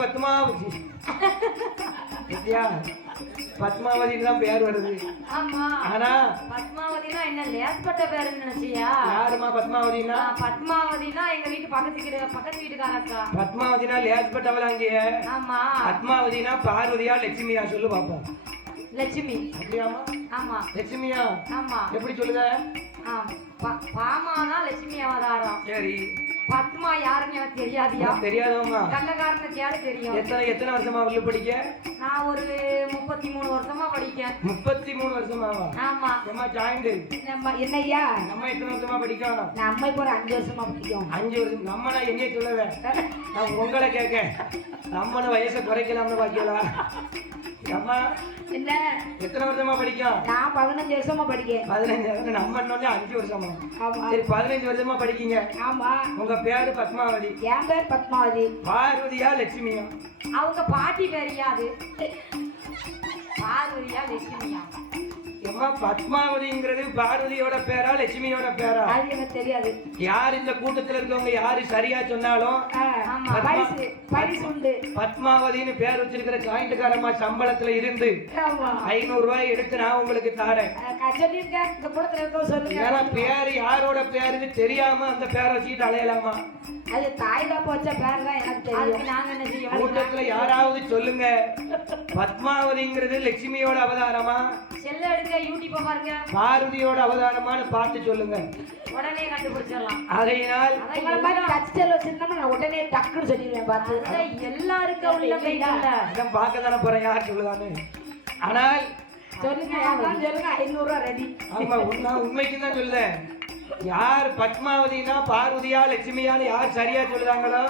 பத்மாவதிக்கு தான் பேர் வருது ஆனா பத்மாவதினா என்ன லேஸ்பட்ட பேருன்னு நினைச்சியா யாருமா பத்மாவதினா எங்க வீட்டு பக்கத்து வீட்டுக்காரக்கா பத்மாவதினா லேஸ்பட்டவள அங்கே பத்மாவதினா பார்வதியா லட்சுமியா சொல்லு பாப்போம் லட்சுமி லட்சுமியா எப்படி சொல்லுத பாமாதான் லட்சுமி அவதாரம் சரி பத்மா யாருன்னு எனக்கு தெரியாதுமா கள்ளக்காரனுக்கு யாரு தெரியும் எத்தனை வருஷமா உள்ள படிக்க நான் ஒரு 33 வருஷமா படிக்கேன் 33 வருஷமாவா ஆமா நம்ம ஜாயிண்ட் என்னையா நம்ம எத்தனை வருஷமா படிக்கோம் நம்ம இப்போ 5 வருஷமா படிக்கோம் 5 வருஷம் நம்ம நான் என்னைய சொல்லவே நான் உங்களை கேட்க நம்மன வயசை குறைக்கலாம்னு பாக்கலாம் அம்மா என்ன எத்தனை வருஷமா படிக்கும் நான் 15 வருஷமா படிக்கேன் 15 நம்ம இன்னொன்னு 5 வருஷமா ஆமா சரி 15 வருஷமா படிக்கீங்க ஆமா உங்க பேரு பத்மாவதி என் பேர் பத்மாவதி பார்வதியா லட்சுமியா அவங்க பாட்டி பேர் யாரு பார்வதியா லட்சுமியா எம்மா பத்மாவதிங்கிறது பார்வதியோட பேரா லட்சுமியோட பேரா அது எனக்கு தெரியாது யார் இந்த கூட்டத்துல இருக்கவங்க யாரு சரியா சொன்னாலும் பத்மாவதின்னு பேர் வச்சிருக்கிற ஜாயிண்ட்காரமா சம்பளத்துல இருந்து 500 ரூபாய் எடுத்து நான் உங்களுக்கு தாரேன் ஏன்னா பேரு யாரோட பேருன்னு தெரியாம அந்த பேரை வச்சுக்கிட்டு அலையலாமா அது தாய்தா போச்ச பேர் தான் எனக்கு தெரியும் நாங்க என்ன செய்ய கூட்டத்துல யாராவது சொல்லுங்க பத்மாவதிங்கிறது லட்சுமியோட அவதாரமா செல்ல எடுங்க யூடியூப்பை பாருங்க பார்வதியோட அவதாரமான்னு பார்த்து சொல்லுங்க, உடனே கண்டுபிடிச்சிடலாம். ஆகையினால் உங்களை மாதிரி டச்டல் வச்சிருந்தோம்னா நான் உடனே டக்குன்னு சொல்லிடுவேன் பார்த்து. அதான் எல்லாருக்கும் உள்ள கைகள்ல இதான் பார்க்க தானே போறேன் யார் சொல்லுதான்னு. ஆனால் சொல்லுங்க சொல்லுங்க 500 ரூபா ரெடி. ஆமா உண்மைக்கு தான் சொல்லுறேன். யார் பத்மாவதினா பார்வதியா லட்சுமியான்னு யார் சரியா சொல்லுறாங்களோ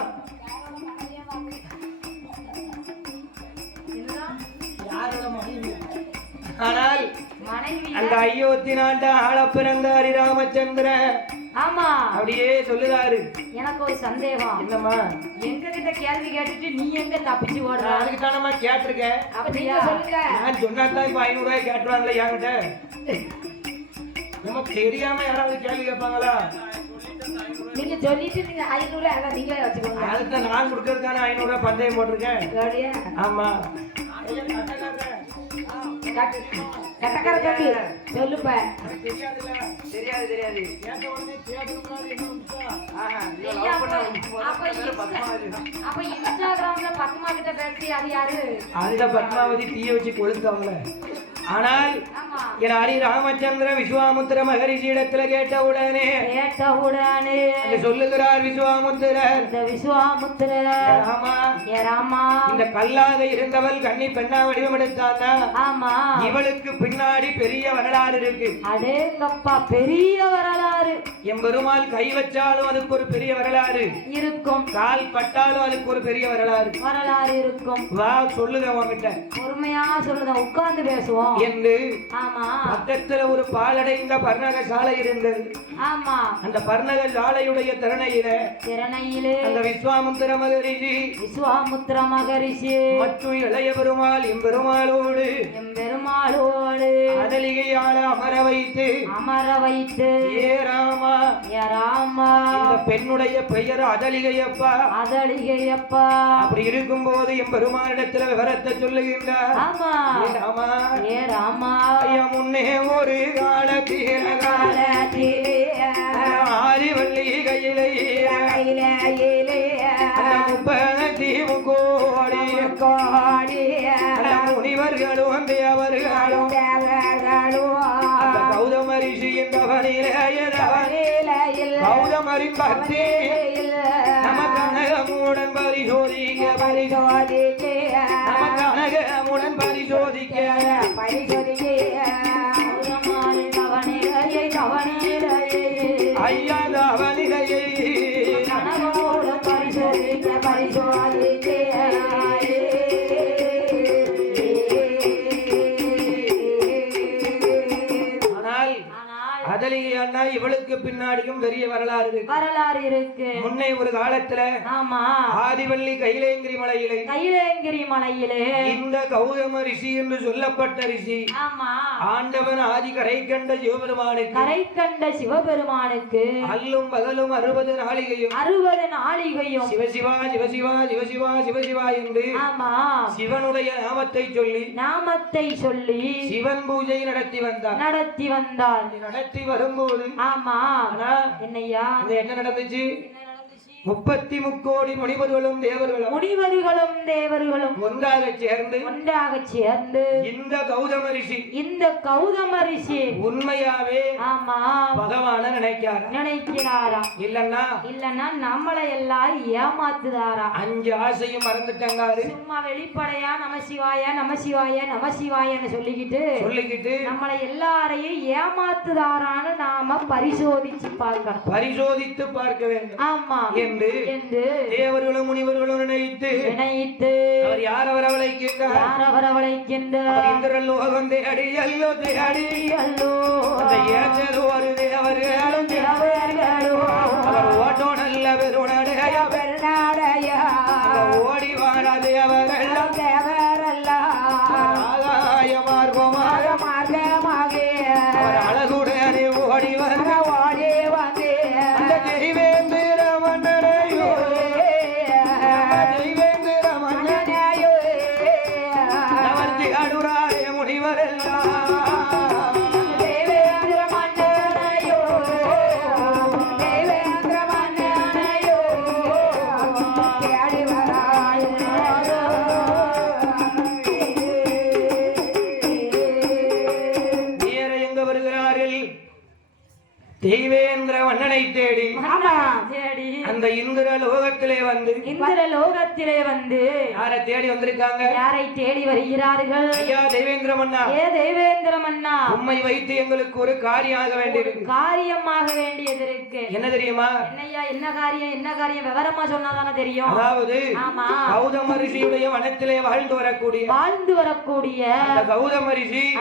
யாரோட மனைவி. ஆனால் மனைவி அந்த அயோத்தி நாட்ட ஆள பிறந்த ஹரிராமச்சந்திரன் ஆமா அப்படியே சொல்லுறாரு. எனக்கு ஒரு சந்தேகம். என்னம்மா எங்க கிட்ட கேள்வி கேட்டுட்டு நீ எங்க தப்பிச்சு ஓடுற? அதுக்கு தானம்மா கேட்டிருக்கேன். அப்படியா? சொல்லுங்க. நான் சொன்னாதான் இப்ப 500 ரூபாய் கேட்டுருவாங்களே என்கிட்ட. நமக்கு தெரியாம யாராவது கேள்வி கேட்பாங்களா? நீங்க சொல்லிட்டு நீங்க 500 அதான் நீங்களே வச்சுக்கோங்க. அதுக்கு நான் கொடுக்கறதுக்கான 500 ரூபாய் பந்தயம் போட்டிருக்கேன். அப்படியே ஆமா கட்டக்கார தம்பி சொல்லுப்ப. தெரியாது தெரியாது கேட்ட உடனே கேட்கணும்னா என்ன வந்துச்சா? ஆஹா ஐயா, அப்ப இன்ஸ்டாகிராம்ல பத்மா கிட்ட பேசி அது யாரு? அந்த பத்மாவதி தீய வச்சு கொளுத்தவங்கள. ஆனால் ஆமா என் ஹரி ராமச்சந்திர விஸ்வாமுத்திர மகரிஷி இடத்துல கேட்டவுடனே சொல்லுகிறார் விஸ்வாமுத்திரர், இந்த விஸ்வாமுத்திரர் ராமா ஏ ராமா இந்த கல்லாக இருந்தவள் கன்னி பெண்ணா வடிவம் எடுத்தானா? ஆமா இவளுக்கு பின்னாடி பெரிய வரலாறு இருக்கு. அடேங்கப்பா பெரிய வரலாறு எம்பெருமாள் கை வச்சாலும் அதுக்கு ஒரு பெரிய வரலாறு இருக்கும், கால் பட்டாலும் அதுக்கு ஒரு பெரிய வரலாறு இருக்கும். வா சொல்லுங்க உங்ககிட்ட பொறுமையா சொல்லுத, உட்கார்ந்து பேசுவோம் என்று. ஆமா பக்கத்துல ஒரு பாலடைந்த பர்ணக சாலை இருந்தது. ஆமா அந்த பர்ணக சாலையுடைய திறனையிலே அந்த விஸ்வாமுத்திர மகரிஷி மற்றும் இளைய பெருமாள் எம்பெருமாளோடு அதலிகையால அமர வைத்து ஏ ராமா இந்த பெண்ணுடைய பெயர் அதலிகையப்பா. அப்படி இருக்கும்போது எம்பெருமானிடத்துல விவரத்தை சொல்லுகின்றார். ஏ ராமா ஐயா முன்னே ஒரு காலத்திலே ஆதிவள்ளி கையிலே 30 கோடி முனிவர்களும் தேவர்களும் கௌதம ரிஷி என்பவனிலே கௌதமரின் பக்தி நம கனகமுடன் பரிசோதிக்க நம கனகமுடன் பரிசோதிக்க ஐயா அவனிலையை அதலியா இவளுக்கு பின்னாடியும் பெரிய வரலாறு இருக்கு. முன்னே ஒரு காலத்துல ஆதிவள்ளி கைலேங்கிரி மலையிலே இந்த கௌதம ரிஷி என்று சொல்லப்பட்ட ரிஷி ஆண்டவன் ஆதி கரை கண்ட சிவபெருமானுக்கு அல்லும் பகலும் 60 நாளிகையும் சிவசிவா சிவசிவா சிவசிவா சிவசிவா என்று சிவனுடைய நாமத்தை சொல்லி சிவன் பூஜை நடத்தி வந்தார். நடத்தி வரும்போது என்னையா என்ன நடந்துச்சு? 30 கோடி முனிவர்களும் தேவர்களும் ஒன்றாக சேர்ந்து இந்த கௌதம ரிஷி உண்மையாவே பகவான நினைக்கிறாரா? இல்லன்னா நம்மளை எல்லாம் ஏமாத்துதாரா? 5 ஆசையும் மறந்துட்டாங்க. சும்மா வெளிப்படையா நமசிவாயன்னு சொல்லிக்கிட்டு நம்மளை எல்லாரையும் ஏமாத்துதாரான்னு நாம பரிசோதித்து பார்க்க வேண்டும். ஆமா என்று தேவர்களும் முனிவர்களும் நினைத்து அவர் யார் அவர் அவளைக்கின்றார் இந்திரன் லோகம் தேடி அல்லோ அந்த ஏற்றல் ஒரு தேவர்களும் அவர் ஓட்டோ நல்ல பெருநாடைய ஓடி வாழ தேவரெல்லாம் ஆகாய மார்க்கமாக அவர் அழகுடனே ஓடி வந்த அந்த தெய்வேந்திர மன்னனையோ அவர் திகழுறாரே முனிவரெல்லாம் மன்னனை தேடி தேடி அந்த இந்திர லோகத்திலே வந்து யாரை தேடி வந்திருக்காங்க? யாரை தேடி வருகிறார்கள்? ஐயா தேவேந்திர மன்னா, ஏ தேவேந்திர மன்னா, உம்மை வைத்து எங்களுக்கு ஒரு காரியம் ஆக வேண்டியிருக்கு. காரியமாக வேண்டியது இருக்கு. என்ன தெரியுமா? என்னய்யா, என்ன காரியம்? என்ன காரியம் விவரமா சொன்னாதானே தெரியும். அதாவது ஆமா, கௌதம ரிஷியுடைய வனத்திலே வாழ்ந்து வரக்கூடிய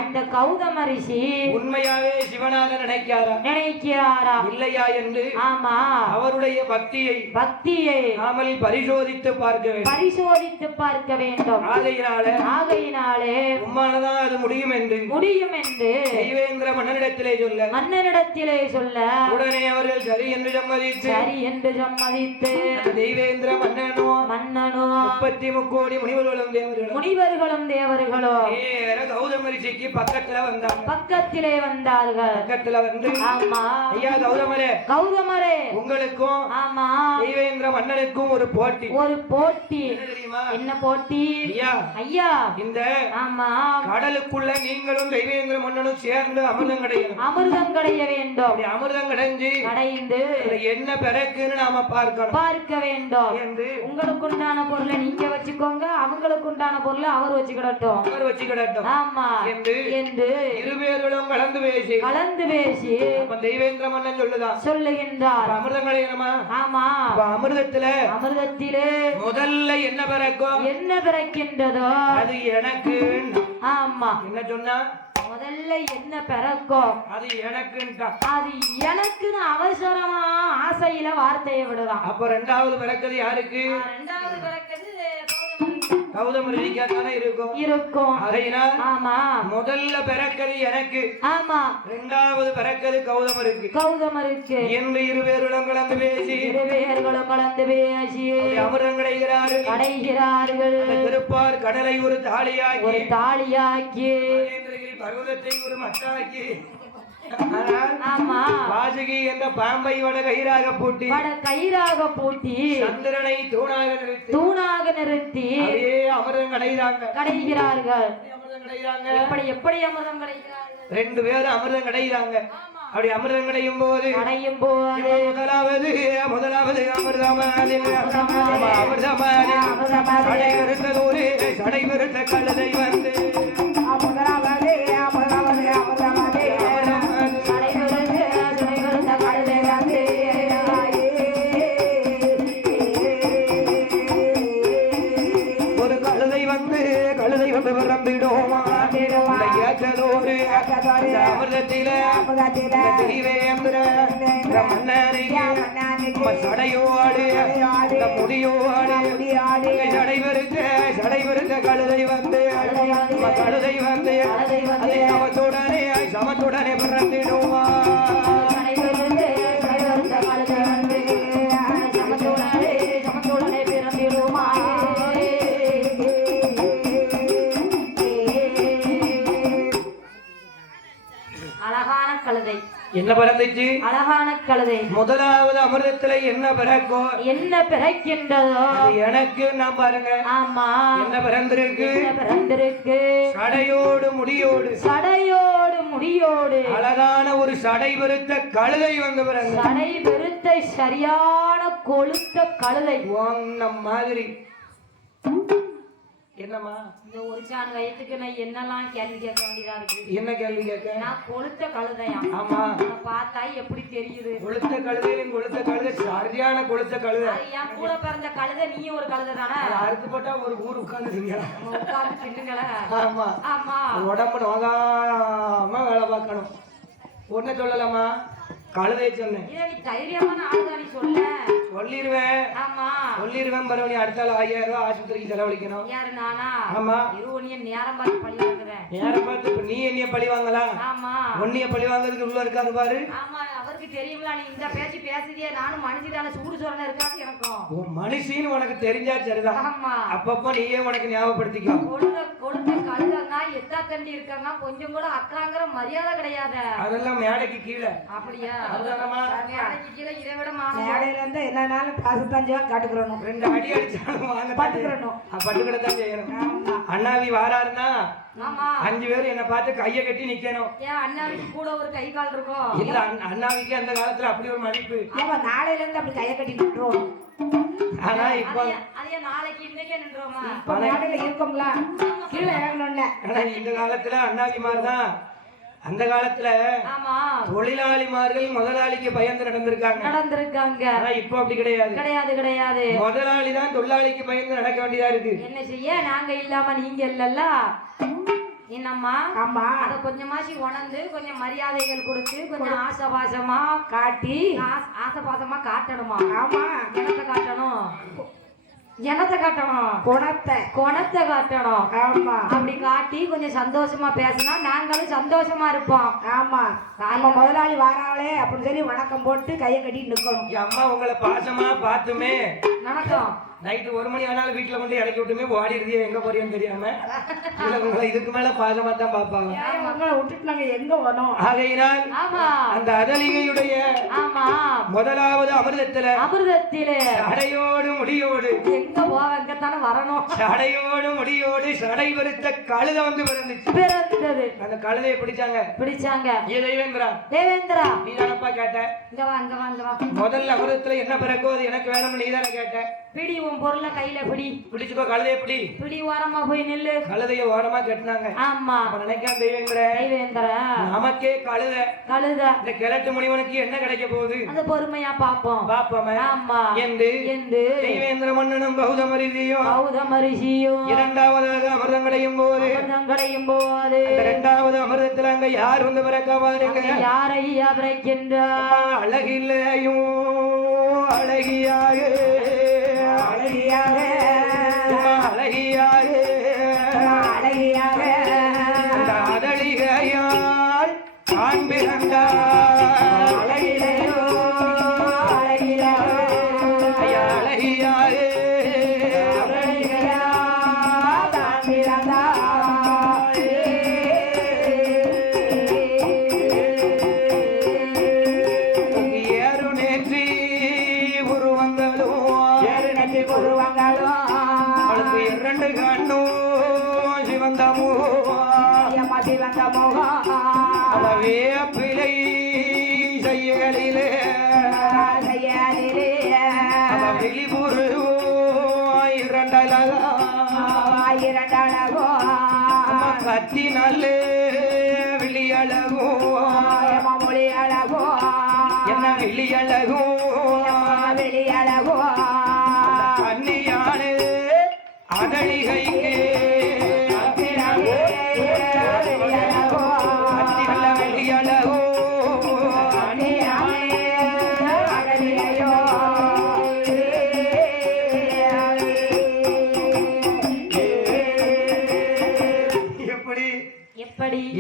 அந்த கௌதம ரிஷி உண்மையாவே சிவனாக நினைக்கிறாரா இல்லையா என்று ஆமா அவருடைய பக்தியை நாமல் பரிசோதித்து பார்க்க வேண்டும். ஆகையினாலே உம்மாலதான் அது முடியும் என்று தெய்வேந்திர மன்னனிடத்திலே சொல்ல உடனே அவர்கள் சரி என்று சம்மதித்து தெய்வேந்திர மன்னனோ 33 கோடி முனிவர்களும் தேவர்களும் கௌதம ரிஷிக்கு பக்கத்திலே வந்தார்கள். வந்து ஆமா ஐயா கௌதமரே உங்களுக்கும் ஆமா தெய்வேந்திர மன்னனுக்கும் ஒரு போட்டி தெரியுமா? என்ன போட்டி? ஐயா இந்த ஆமா கடலுக்குள்ள நீங்களும் தெய்வேந்திர மன்னனும் சேர்ந்து அமிர்தம் கடைய வேண்டும். அமிர்தம் கடைந்து என்ன பிறக்குன்னு நாம பார்க்க வேண்டும் என்று உங்களுக்கு உண்டான பொருளை நீங்க வச்சுக்கோங்க, அவங்களுக்கு உண்டான பொருளை அவர் வச்சுக்கிடட்டும் ஆமா என்று இருவேர்களும் கலந்து பேசி தெய்வேந்திர மன்னன் சொல்லுகின்றார். அமிர்தம் கடையணுமா? ஆமா. அமிர்தத்திலே முதல்ல என்ன பிறக்கின்றதோ அது எனக்கு. ஆமா, என்ன சொன்னா? முதல்ல என்ன பிறக்கும் அது எனக்குன்னு அவசரமா ஆசையில வார்த்தையை விடுறான். அப்ப இரண்டாவது பிறக்கிறது யாருக்கு? இரண்டாவது பிறக்கிறது கௌதம ரிஷிக்காக இருக்கும். ஆகையினால் ஆமா முதல்ல பிறக்கிறது எனக்கு. ஆமா, இரண்டாவது பிறக்கிறது கௌதமருக்கு என்று இருவேர்களும் கலந்து பேசி அமிர்தம் கடைகிறார்கள். திருப்பார் கடலை ஒரு தாலியாக்கி பர்வதத்தை ஒரு மட்டாக்கி வாசுகி என்ற பாம்பை வட கயிறாக பூட்டி சந்திரனை தூணாக நிறுத்தி அமிர்தம் கடைகிறார்கள். எப்படி அமிர்தம் கடைகிறார்கள்? 2 பேரும் அமிர்தம் கடைகிறாங்க. அப்படி அமிர்தம் கடையும் போது முதலாவது சடைவிருத்த கழுதை வந்து அமிர்தத்திலே சடையோடு முடியோடு சடைவிருத்த கழுதை வந்து சமத்துடனே பிறந்திடுமா. என்ன பிறந்துச்சு? அழகான கழுதை. முதலாவது அமிர்தத்துல என்ன பிறக்கின்றதோ எனக்கு நான் பாருங்க. ஆமா, என்ன பிறந்திருக்கு? சடையோடு முடியோடு அழகான ஒரு சடை விருத்த கழுதை வந்து பிறகு சடை விருத்த சரியான கொழுத்த கழுதை மாதிரி. என்னம்மா இந்த ஒரு சான் வயசுக்கு நான் என்னெல்லாம் கேள்வி கேட்க வேண்டியதா இருக்கு? என்ன கேள்வி கேட்க? நான் கொளுத்த கழுதையா? ஆமா, பார்த்தா எப்படி தெரியுது? கொளுத்த கழுதை சரியான கொளுத்த கழுதை. என் கூட பிறந்த கழுதை, நீ ஒரு கழுதை தானே? அறுத்து போட்டா ஒரு ஊர் உட்கார்ந்து தின்னுங்களா? ஆமா ஆமா, உடம்பு நோகாம வேலை பார்க்கணும். ஒன்ன சொல்லலாமா? கழுதை சொன்னேன். இதை நீ தைரியமான ஆள்தானி சொல்லிருவேன். ஆமா சொல்லிருவேன். பரவாயில்ல, அடுத்த 1000 ரூபாய் ஆஸ்பத்திரிக்கு செலவழிக்கணும். யாரு? நானா? ஆமா. நேரம் பார்த்து பழி வாங்குறேன். நேரம் பார்த்து இப்ப நீ என்னைய பழி வாங்கலாம்? ஆமா, உன்னைய பழி வாங்குறதுக்கு உள்ள இருக்காரு பாரு. ஆமா, அவருக்கு தெரியுங்களா நீ இந்த பேச்சு பேசுறியே? நானும் மனுஷிதான, சூடு சொரணை இருக்காது எனக்கும். ஓ, மனுஷின்னு உனக்கு தெரிஞ்சா சரிதான். ஆமா, அப்பப்ப நீயே உனக்கு ஞாபகப்படுத்திக்கோ. கொழுத்த கழுதன்னா எத்தனை தண்டி இருக்காங்க, கொஞ்சம் கூட அக்காங்கிற மரியாதை கிடையாது. அதெல்லாம் மேடைக்கு கீழே. அப்படியா? அதுதானம்மா? மேடைக்கு கீழே இதை விட மானம். மேடையில இருந்து என்னன்னாலும் பாசத்தஞ்சா காட்டுக்கிறணும். 2 அடி அடிச்சாலும் வாங்க பட்டுக்கிறணும். பட்டுக்கிட தான் செய்யணும். அண்ணாவி வாராருன்னா ஆமா 5 பேர் என்ன பார்த்து கையை கட்டி நிக்கணும். ஏன் அண்ணாவிக்கு கூட ஒரு கை கால் இருக்கும்? இல்ல அண்ணாவிக்கு அந்த காலத்துல அப்படி ஒரு மதிப்பு. ஆமா நாளையில இருந்து அப்படி கையை கட்டி நின்றோம். ஆனா இப்ப அதே நாளைக்கு இன்னைக்கே நின்றோமா? இப்ப மேடையில இருக்கோம்ல கீழே இறங்கணும்னு. ஆனா இந்த காலத்துல அண்ணாவிமார் தான். அந்த காலத்துல ஆமா தொழிலாளிமார்கள் முதலாளிக்கு பயந்து நடந்திருக்காங்க. ஆனா இப்ப அப்படி கிடையாது. கிடையாது. முதலாளி தான் தொழிலாளிக்கு பயந்து நடக்க வேண்டியதா இருக்கு. என்ன செய்ய, நாங்க இல்லாம நீங்க இல்லல்ல. என்னம்மா? ஆமா அத கொஞ்சமாசி உணர்ந்து கொஞ்சம் மரியாதைகள் கொடுத்து கொஞ்சம் ஆசபாசமா காட்டி ஆசபாசமா காட்டணுமா? ஆமா எனத்தை காட்டணும். எனத்தை காட்டணும். குணத்தை காட்டணும். ஆமா அப்படி காட்டி கொஞ்சம் சந்தோஷமா பேசினா நாங்களும் சந்தோஷமா இருப்போம். ஆமா நம்ம முதலாளி வாராவளே அப்படின்னு சொல்லி வணக்கம் போட்டு கையை கட்டிட்டு நிக்கணும். என் அம்மா உங்களை பாசமா பார்த்துமே வணக்கம் நைட்டு 1 மணி ஆனாலும் வீட்டுல கொண்டு இறக்கி விட்டுமே ஓடி இருந்தே எங்க போறியோன்னு தெரியாம இல்ல உங்களை இதுக்கு மேல பாசமா தான் பாப்பாங்க. உங்களை விட்டுட்டு நாங்க எங்க வரோம்? ஆகையினால் ஆமா அந்த அதலிகையுடைய ஆமா முதலாவது அமிர்தத்திலே சடையோடு முடியோடு எங்க போவ எங்கத்தானே வரணும். சடையோடு முடியோடு சடை பெருத்த கழுத வந்து பிறந்தது. அந்த கழுதையை பிடிச்சாங்க. தேவேந்திரா நீ தானப்பா கேட்ட? இங்க வா இங்க வா இங்க வா. முதல்ல அமிர்தத்துல என்ன பிறக்கோ அது எனக்கு வேணும்னு நீ தானே கேட்ட? பிடி உன் பொருளை கையில பிடிச்சுக்கோ. கழுதையை பிடி ஓரமா போய் நில்லு. கழுதைய ஓரமா கட்டினாங்க. ஆமா நினைக்காம தெய்வேந்திர நமக்கே கழுத இந்த கிழட்டு முனிவனுக்கு என்ன கிடைக்க போகுது அது பொறுமையா பாப்போம். ஆமா என்று தெய்வேந்திர மன்னனும் கௌதமரிசியும் இரண்டாவதாக அமிர்தம் கிடையும் போது இரண்டாவது அமிர்தத்தில் அங்க யார் வந்து பிறக்க பாருங்க. யாரையா பிறக்கின்றார்? அழகில்லையும் அழகியாக அந்த அதழிகையால் ஆண் பிறந்தார். வேப்பிலை செய்யலிலே வெளிபுரு இரண்டழகோ கத்தி நல்ல விழியழகோ என்ன விழியழகோ கண்ணியான அதழிகைக்கு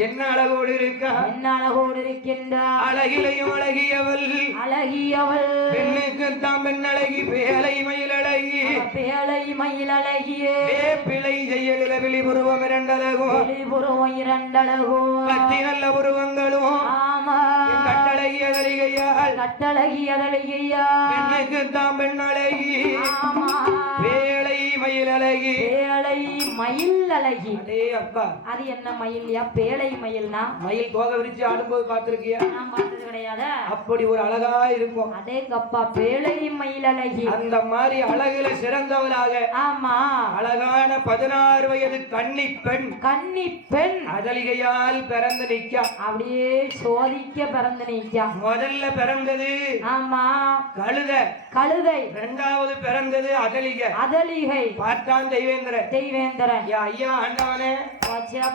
என்ன அழகோடு இருக்கின்றார். அழகிலையும் அழகியவள் பெண்ணுக்கு தான் பெண் அழகி பேலை மயில் அழகியே பிழை செய்யல விழிபுருவம் இரண்டழகும் கத்தி நல்ல புருவங்களும் கட்டழகியதழிகையால் பெண்ணுக்கு தான் பெண் அழகி பேலை மயில் அழகி. அப்பா அது என்ன மயில்யா? பேழை மயில்னா மயில் தோகை விரிச்சு ஆடும்போது பார்த்திருக்கியா? நான் பார்த்தது கிடையாது. அப்படி ஒரு அழகா இருக்கும். அதேங்கப்பா பேழை மயில் அழகி. அந்த மாதிரி அழகுல சிறந்தவளாக ஆமா அழகான 16 வயது கன்னி பெண் அதலிகையால் பிறந்து நிற்க. அப்படியே சோதிக்க பிறந்து நிற்க. முதல்ல பிறந்தது ஆமா கழுதை. இரண்டாவது பிறந்தது அதலிகை. பார்த்தான் தெய்வேந்திரன் ஐயா ஆண்டவனே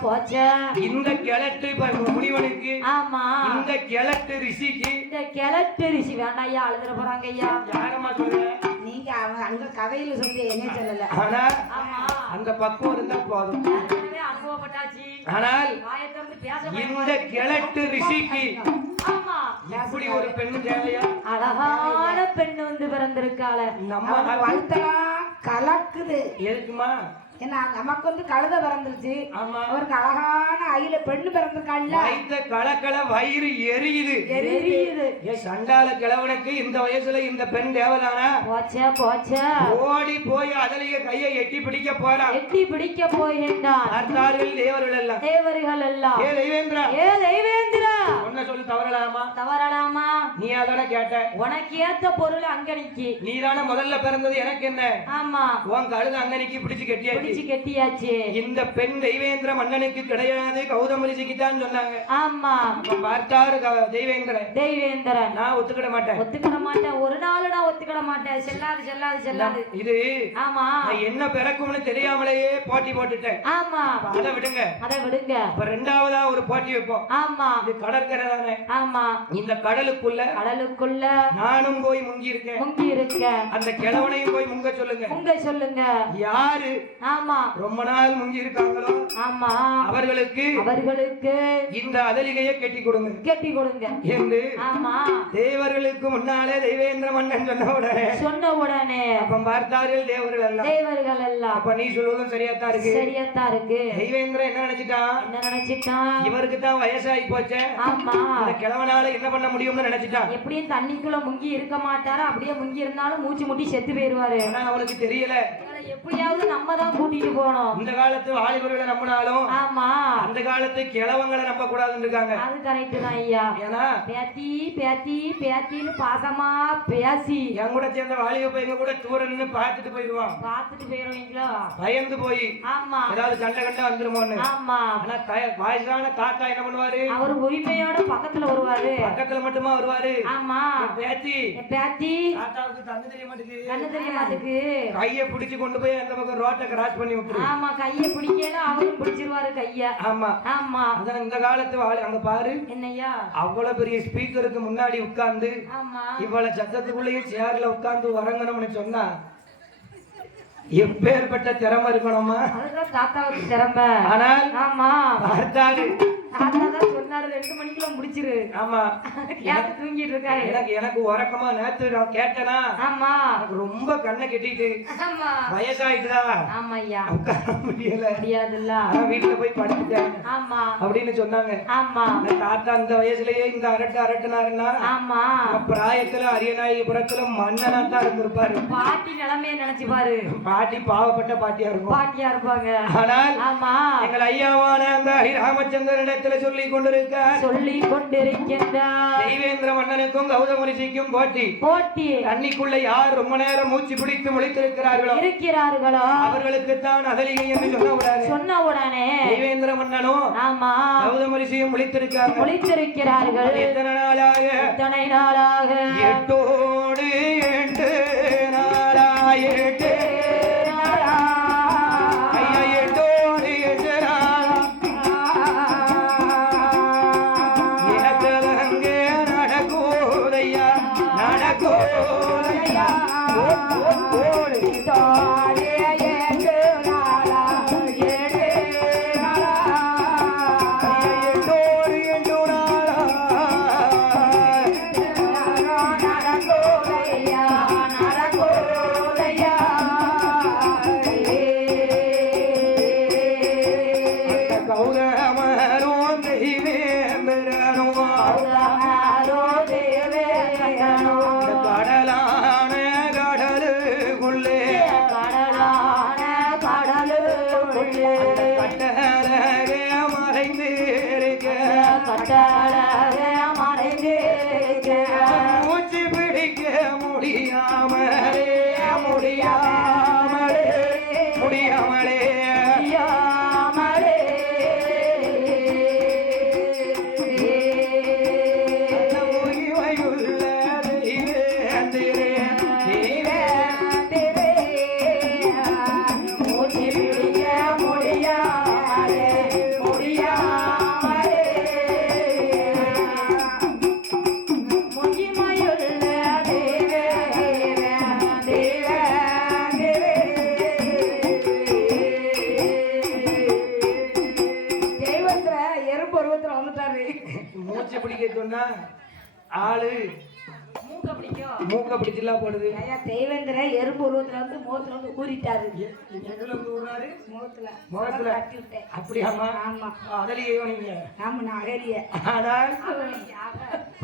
போச்சா இந்த கிழட்டு முனிவனுக்கு ஆமா இந்த கிழட்டு ரிஷிக்கு வேண்டாம் ஐயா அழுதுற போறாங்க ஐயா. யாரம்மா சொல்ற? நீங்க அங்க கதையில சொல்லி என்ன சொல்லல. ஆனா அந்த பக்கம் இருந்தா போதும். அனுபவப்பட்டாச்சு. ஆனால் இந்த கிழட்டு ரிஷிக்கு இப்படி ஒரு பெண்ணு தேவையா? அழகான பெண்ணு வந்து பிறந்திருக்காள. நம்ம வாழ்த்தலாம் கலக்குது. எதுக்குமா? ஏன்னா நமக்கு வந்து கழுதை பிறந்துருச்சு. அவருக்கு அழகான அகில பெண்ணு பிறந்திருக்காள்ல வயித்த கலக்கல வயிறு எரியுது எரியுது. ஏ சண்டால கிழவனுக்கு இந்த வயசுல இந்த பெண் தேவதானா? போச்சே போச்சே. ஓடி போய் அதலிய கையை எட்டி பிடிக்க போறான். எட்டி பிடிக்க போகின்றான். பார்த்தார்கள் தேவர்கள் எல்லாம். தேவர்கள் எல்லாம். ஏ தெய்வேந்திரா, ஏ தெய்வேந்திரா, ஒன்ன சொல்லி தவறலாமா? தவறலாமா? நீ அதான கேட்ட. உனக்கு ஏத்த பொருள் அங்கனிக்கு. நீதான முதல்ல பிறந்தது, எனக்கு என்ன? ஆமா, உன் கழுது அங்கனிக்கு பிடிச்சு பிடிச்சு கட்டியாச்சு. கட்டியாச்சு. இந்த பெண் தெய்வேந்திர மன்னனுக்கு கிடையாது, கௌதம ரிஷிக்கு தான் சொன்னாங்க. ஆமா, அப்ப பார்த்தாரு தெய்வேந்திரன். தெய்வேந்திரன் நான் ஒத்துக்கிட மாட்டேன், ஒத்துக்கிட மாட்டேன். ஒரு நாள் நான் ஒத்துக்கிட மாட்டேன். செல்லாது செல்லாது செல்லாது. இது ஆமா, நான் என்ன பிறக்கும்னு தெரியாமலேயே போட்டி போட்டுட்டேன். ஆமா, அதை விடுங்க, அதை விடுங்க. இப்ப ரெண்டாவதா ஒரு போட்டி வைப்போம். ஆமா, இது கடற்கரை தானே. ஆமா, இந்த கடலுக்குள்ள கடலுக்குள்ள நானும் போய் முங்கி இருக்கேன். முங்கி இருக்க. அந்த கிழவனையும் போய் முங்க சொல்லுங்க. முங்க சொல்லுங்க. யாரு ஆமா, ரொம்ப நாள் முங்கி இருக்காங்களோ ஆமா, அவர்களுக்கு இந்த அதலிகையை கட்டி கொடுங்க, கட்டி கொடுங்க என்று ஆமா தேவர்களுக்கு முன்னாலே தெய்வேந்திர மன்னன் சொன்ன உடனே அப்ப பார்த்தார்கள் தேவர்கள் எல்லாம். அப்ப நீ சொல்வதும் சரியாத்தான் இருக்கு, சரியாத்தான் இருக்கு. தெய்வேந்திரன் என்ன நினைச்சிட்டான்? இவருக்கு தான் வயசாகி போச்சே. ஆமா, அந்த கிழவனால என்ன பண்ண முடியும்னு நினைச்சிட்டான். எப்படியும் தண்ணிக்குள்ள முங்கி இருக்க மாட்டாரு. அப்படியே முங்கி இருந்தாலும் மூச்சு முட்டி செத்து போயிருவாரு. ஆனா அவனுக்கு தெரியல, எப்படியாவது நம்ம தான் கூட்டிட்டு போனோம். இந்த காலத்து வாலிபர்களை நம்பினாலும் ஆமா, அந்த காலத்து கிழவங்களை நம்ப கூடாதுன்னு இருக்காங்க. அது கரெக்ட் தான் ஐயா. ஏன்னா பேத்தி பேத்தி பேத்தின்னு பாசமா பேசி என் கூட சேர்ந்த வாலிப பையங்க கூட தூர நின்னு பார்த்துட்டு போயிடுவான். பார்த்துட்டு போயிருவீங்களா? பயந்து போய் ஆமா, ஏதாவது சண்டை கண்டா வந்துருமோன்னு. ஆமா, ஆனா வயசான தாத்தா என்ன பண்ணுவாரு? அவர் உரிமையோட பக்கத்துல வருவாரு. பக்கத்துல மட்டுமா வருவாரு? ஆமா, பேத்தி பேத்தி தாத்தாவுக்கு கண்ணு தெரிய மாட்டேங்குது, கண்ணு தெரிய மாட்டுக்கு. கையை பிடிச்சு கொண்டு போய் அந்த பக்கம் ரோட்டை கிராஸ் பண்ணி விட்டுரு. ஆமா, கையை பிடிக்கல அவரும் பிடிச்சிருவாரு கைய. ஆமா ஆமா, அதான் இந்த காலத்து அங்க பாரு, என்னையா அவ்வளவு பெரிய ஸ்பீக்கருக்கு முன்னாடி உட்கார்ந்து ஆமா இவ்வளவு சத்தத்துக்குள்ளேயும் சேர்ல உட்கார்ந்து வரங்கணும்னு சொன்னா எப்பேற்பட்ட திறமை இருக்கணுமா? அதுதான் தாத்தாவுக்கு திறமை. ஆனால் ஆமா, பார்த்தாரு தாத்தா தான் சொன்னாரு 2 மணிக்குள்ள முடிச்சிரு. ஆமா, கேட்டு தூங்கிட்டு இருக்காரு. எனக்கு உறக்கமா நேத்து நான் கேட்டனா. ஆமா, எனக்கு ரொம்ப கண்ணை கெட்டிட்டு ஆமா, வயசாயிட்டுதா. ஆமா ஐயா, உட்கார முடியல, முடியாதுல்ல. வீட்டுல போய் படுத்துட்டேன் ஆமா அப்படின்னு சொன்னாங்க. ஆமா, தாத்தா அந்த வயசுலயே இந்த அரட்டுனாருன்னா ஆமா, பிராயத்துல அரியநாயகபுரத்துல மன்னனா தான் இருந்திருப்பாரு. பாட்டி நிலைமைய நினைச்சு பாரு. பாட்டி பாவப்பட்ட பாட்டியா இருக்கும், பாட்டியா இருப்பாங்க. ஆனால் ஆமா, எங்கள் ஐயாவான அந்த ராமச்சந்திரனிடத்துல சொல்லி கொண்டிருக்கிறார். தெய்வேந்திர மன்னனுக்கும் கௌதம ரிஷிக்கும் போட்டி. தண்ணிக்குள்ள யார் ரொம்ப நேரம் மூச்சு பிடித்து முழித்திருக்கிறார்களோ அவர்களுக்கு தான் அதலிகை என்று சொன்ன உடனே தெய்வேந்திர மன்னனும் ஆமா கௌதம ரிஷியும் முழித்திருக்கிறார்கள். எத்தனை நாளாக? 8 நாளாக. 8 மூச்சு பிடிக்க முடியாமலே மூச்சு பிடிக்க சொன்னா ஆளு மூக்க பிடிக்கும். மூக்க பிடிச்சுலாம் போடுது. ஐயா தெய்வேந்திர எறும்பு உருவத்துல வந்து முகத்துல வந்து ஊறிட்டாரு. எதுல வந்து ஊறாரு? முகத்துல முகத்துல கட்டி விட்டேன். அப்படியாமா? ஆமா அதலையோ நீங்க. ஆமா நான் அகலிய. ஆனால்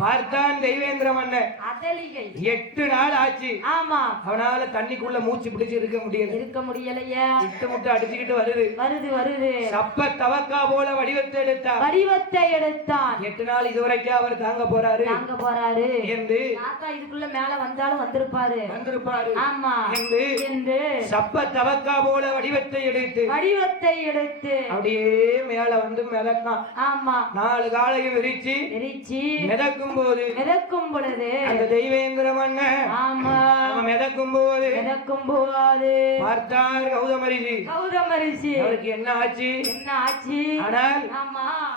பார்த்தான் தெய்வேந்திர மன்னன். அதலிகை 8 நாள் ஆச்சு. ஆமா அவனால தண்ணிக்குள்ள மூச்சு பிடிச்சு இருக்க முடியல. இருக்க முடியலையா? இட்டு முட்டை அடிச்சுக்கிட்டு வருது. வருது சப்ப தவக்கா போல வடிவத்தை எடுத்தான். வடிவத்தை எடுத்தான். 8 நாள் இதுவரைக்கும் அவர் தாங்க போறாரு என்று தாத்தா இதுக்குள்ள மேல வந்தாலும் வந்திருப்பாரு. ஆமா என்று சப்ப தவக்கா போல வடிவத்தை எடுத்து அப்படியே மேல வந்து மிதக்கான். ஆமா 4 காலையும் விரிச்சு மிதக்கும் பொழுது அந்த தெய்வேந்திர மன்னன் ஆமா மிதக்கும் போது பார்த்தார் கௌதமரிஷி. அவருக்கு என்ன ஆச்சு? ஆனால்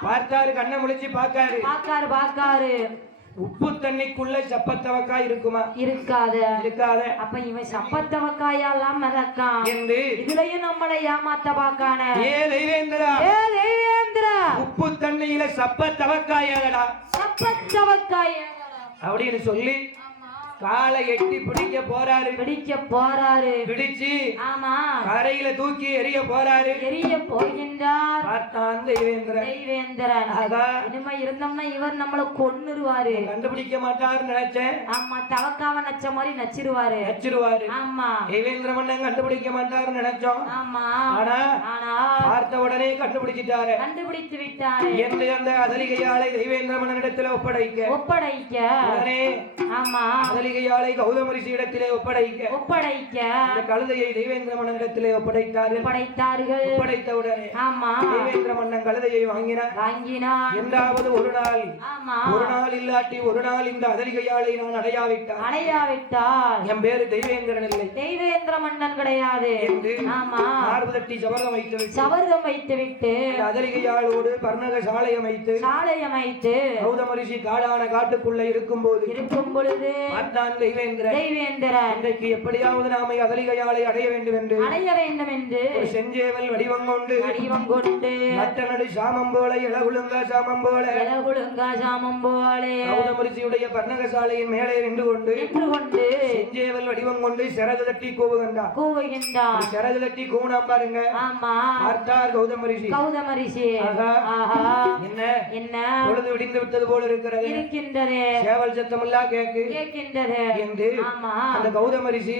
பார்த்தாரு, கண்ணை முழிச்சு பார்க்காரு. உப்பு தண்ணிக்குள்ள சப்பத்தவக்காய் இருக்குமா? இருக்காத. அப்ப இவன் சப்பத்தவக்காயெல்லாம் மிதக்கான் என்று இதுலயும் நம்மளை ஏமாத்த பாக்கான. ஏ தெய்வேந்திரா, உப்பு தண்ணியில சப்பத்தவக்காயடா அப்படின்னு சொல்லி காலை எட்டி பிடிக்க போறாரு. பிடிச்சு ஆமா கரையில தூக்கி எரிய போகின்றார். பார்த்தான் தெய்வேந்திரன். இனிமே இருந்தோம்னா இவர் நம்மள கொன்னுருவாரு. கண்டுபிடிக்க மாட்டாருன்னு நினைச்சேன். ஆமா தவக்காவ நச்ச மாதிரி நச்சிருவாரு. ஆமா தெய்வேந்திர மன்னன் கண்டுபிடிக்க மாட்டாருன்னு நினைச்சோம். ஆமா ஆனா பார்த்த உடனே கண்டுபிடிச்சிட்டாரு. கண்டுபிடித்து விட்டாரு என்று அந்த அதலிகையாளை தெய்வேந்திர மன்னனிடத்துல ஒப்படைக்க உடனே ஆமா அதலிகையாளை கௌதமரிஷி இடத்திலே ஒப்படைக்க அந்த கழுதையை தெய்வேந்திர மன்னனிடத்திலே ஒப்படைத்தார்கள். ஒப்படைத்தவுடனே ஆமா தெய்வேந்திர மன்னன் கழுதையை வாங்கினான். என்றாவது ஒரு நாள் இல்லாட்டி ஒரு நாள் இந்த அதலிகையாளை நான் அடையாவிட்டால் என் பேரு தெய்வேந்திரன் இல்லை, தெய்வேந்திர மன்னன் கிடையாது என்று மார்பு தட்டி சபதம் வைத்துவிட்டு அதலிகையாளோடு பர்ணக சாலை அமைத்து கௌதமரிஷி காடான காட்டுக்குள்ள இருக்கும் பொழுது தெய்வேந்திரன் இன்றைக்கு எப்படியாவது நாம அதலிகையாளை அடைய வேண்டும் என்று செஞ்சேவல் வடிவம் கொண்டு நட்டநடு சாமம் போல இளகுழுங்கா சாமம் போல கௌதமரிஷியுடைய பர்ணகசாலையின் மேலே நின்று கொண்டு செஞ்சேவல் வடிவம் கொண்டு சிறகு தட்டி கூவுகின்றார். சிறகு தட்டி கூவுனாம் பாருங்க. பார்த்தார் கௌதமரிஷி. என்ன பொழுது விடிந்து விட்டது போல இருக்கின்றது. சேவல் சத்தம் எல்லாம் கேட்கின்றது என்று அந்த கௌதமரிஷி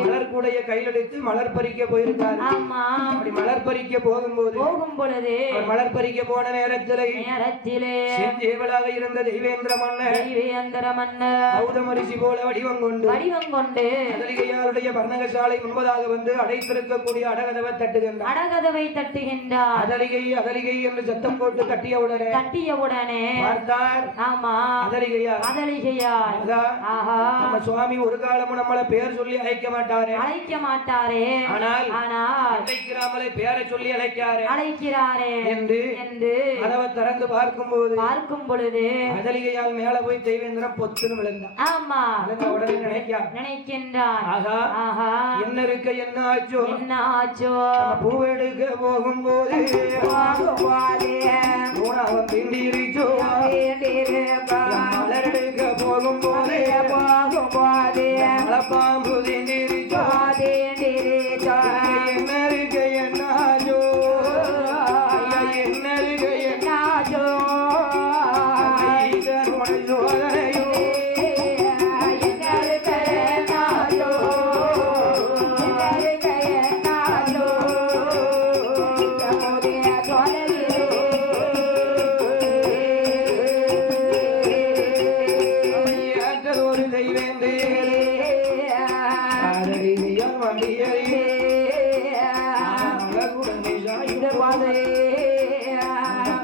மலர் கூடைய கையிலெடுத்து மலர் பறிக்க போயிருக்கார். அப்படி மலர் பறிக்க போகும்போது மலர் பறிக்க போன நேரத்திலே செஞ்சேவலாக இருந்த தெய்வேந்திர மன்னர் கௌதமரிஷி போல வடிவம் கொண்டு அதலிகையாளுடைய பர்ணகசாலை முன்பதாக வந்து அடைத்திருக்கக்கூடிய அடகதவை தட்டுகின்றார். அதலிகை என்று சத்தம் போட்டு கட்டிய உடனே பார்த்தார். அதலிகையார் நம்ம சுவாமி ஒரு காலமும் நம்மளை பேர் சொல்லி அழைக்க மாட்டாரே. ஆனால் அழைக்கிறாமலே பேரை சொல்லி அழைக்கிறாரே என்று கதவை திறந்து பார்க்கும் பொழுது அதலிகையால் மேல போய் தெய்வேந்திரன் பொத்துன்னு விழுந்தான். உடனே நினைக்கின்றான், என்ன இருக்க என்ன ஆச்சோ பூவெடுக்க போகும்போது அவன் திண்டிரிச்சோ மலர் எடுக்க போகும்போது மலப்பாம்பு திண்டிரிச்சோ என்ன இருக்க என்ன ஆச்சோ சோதனையோ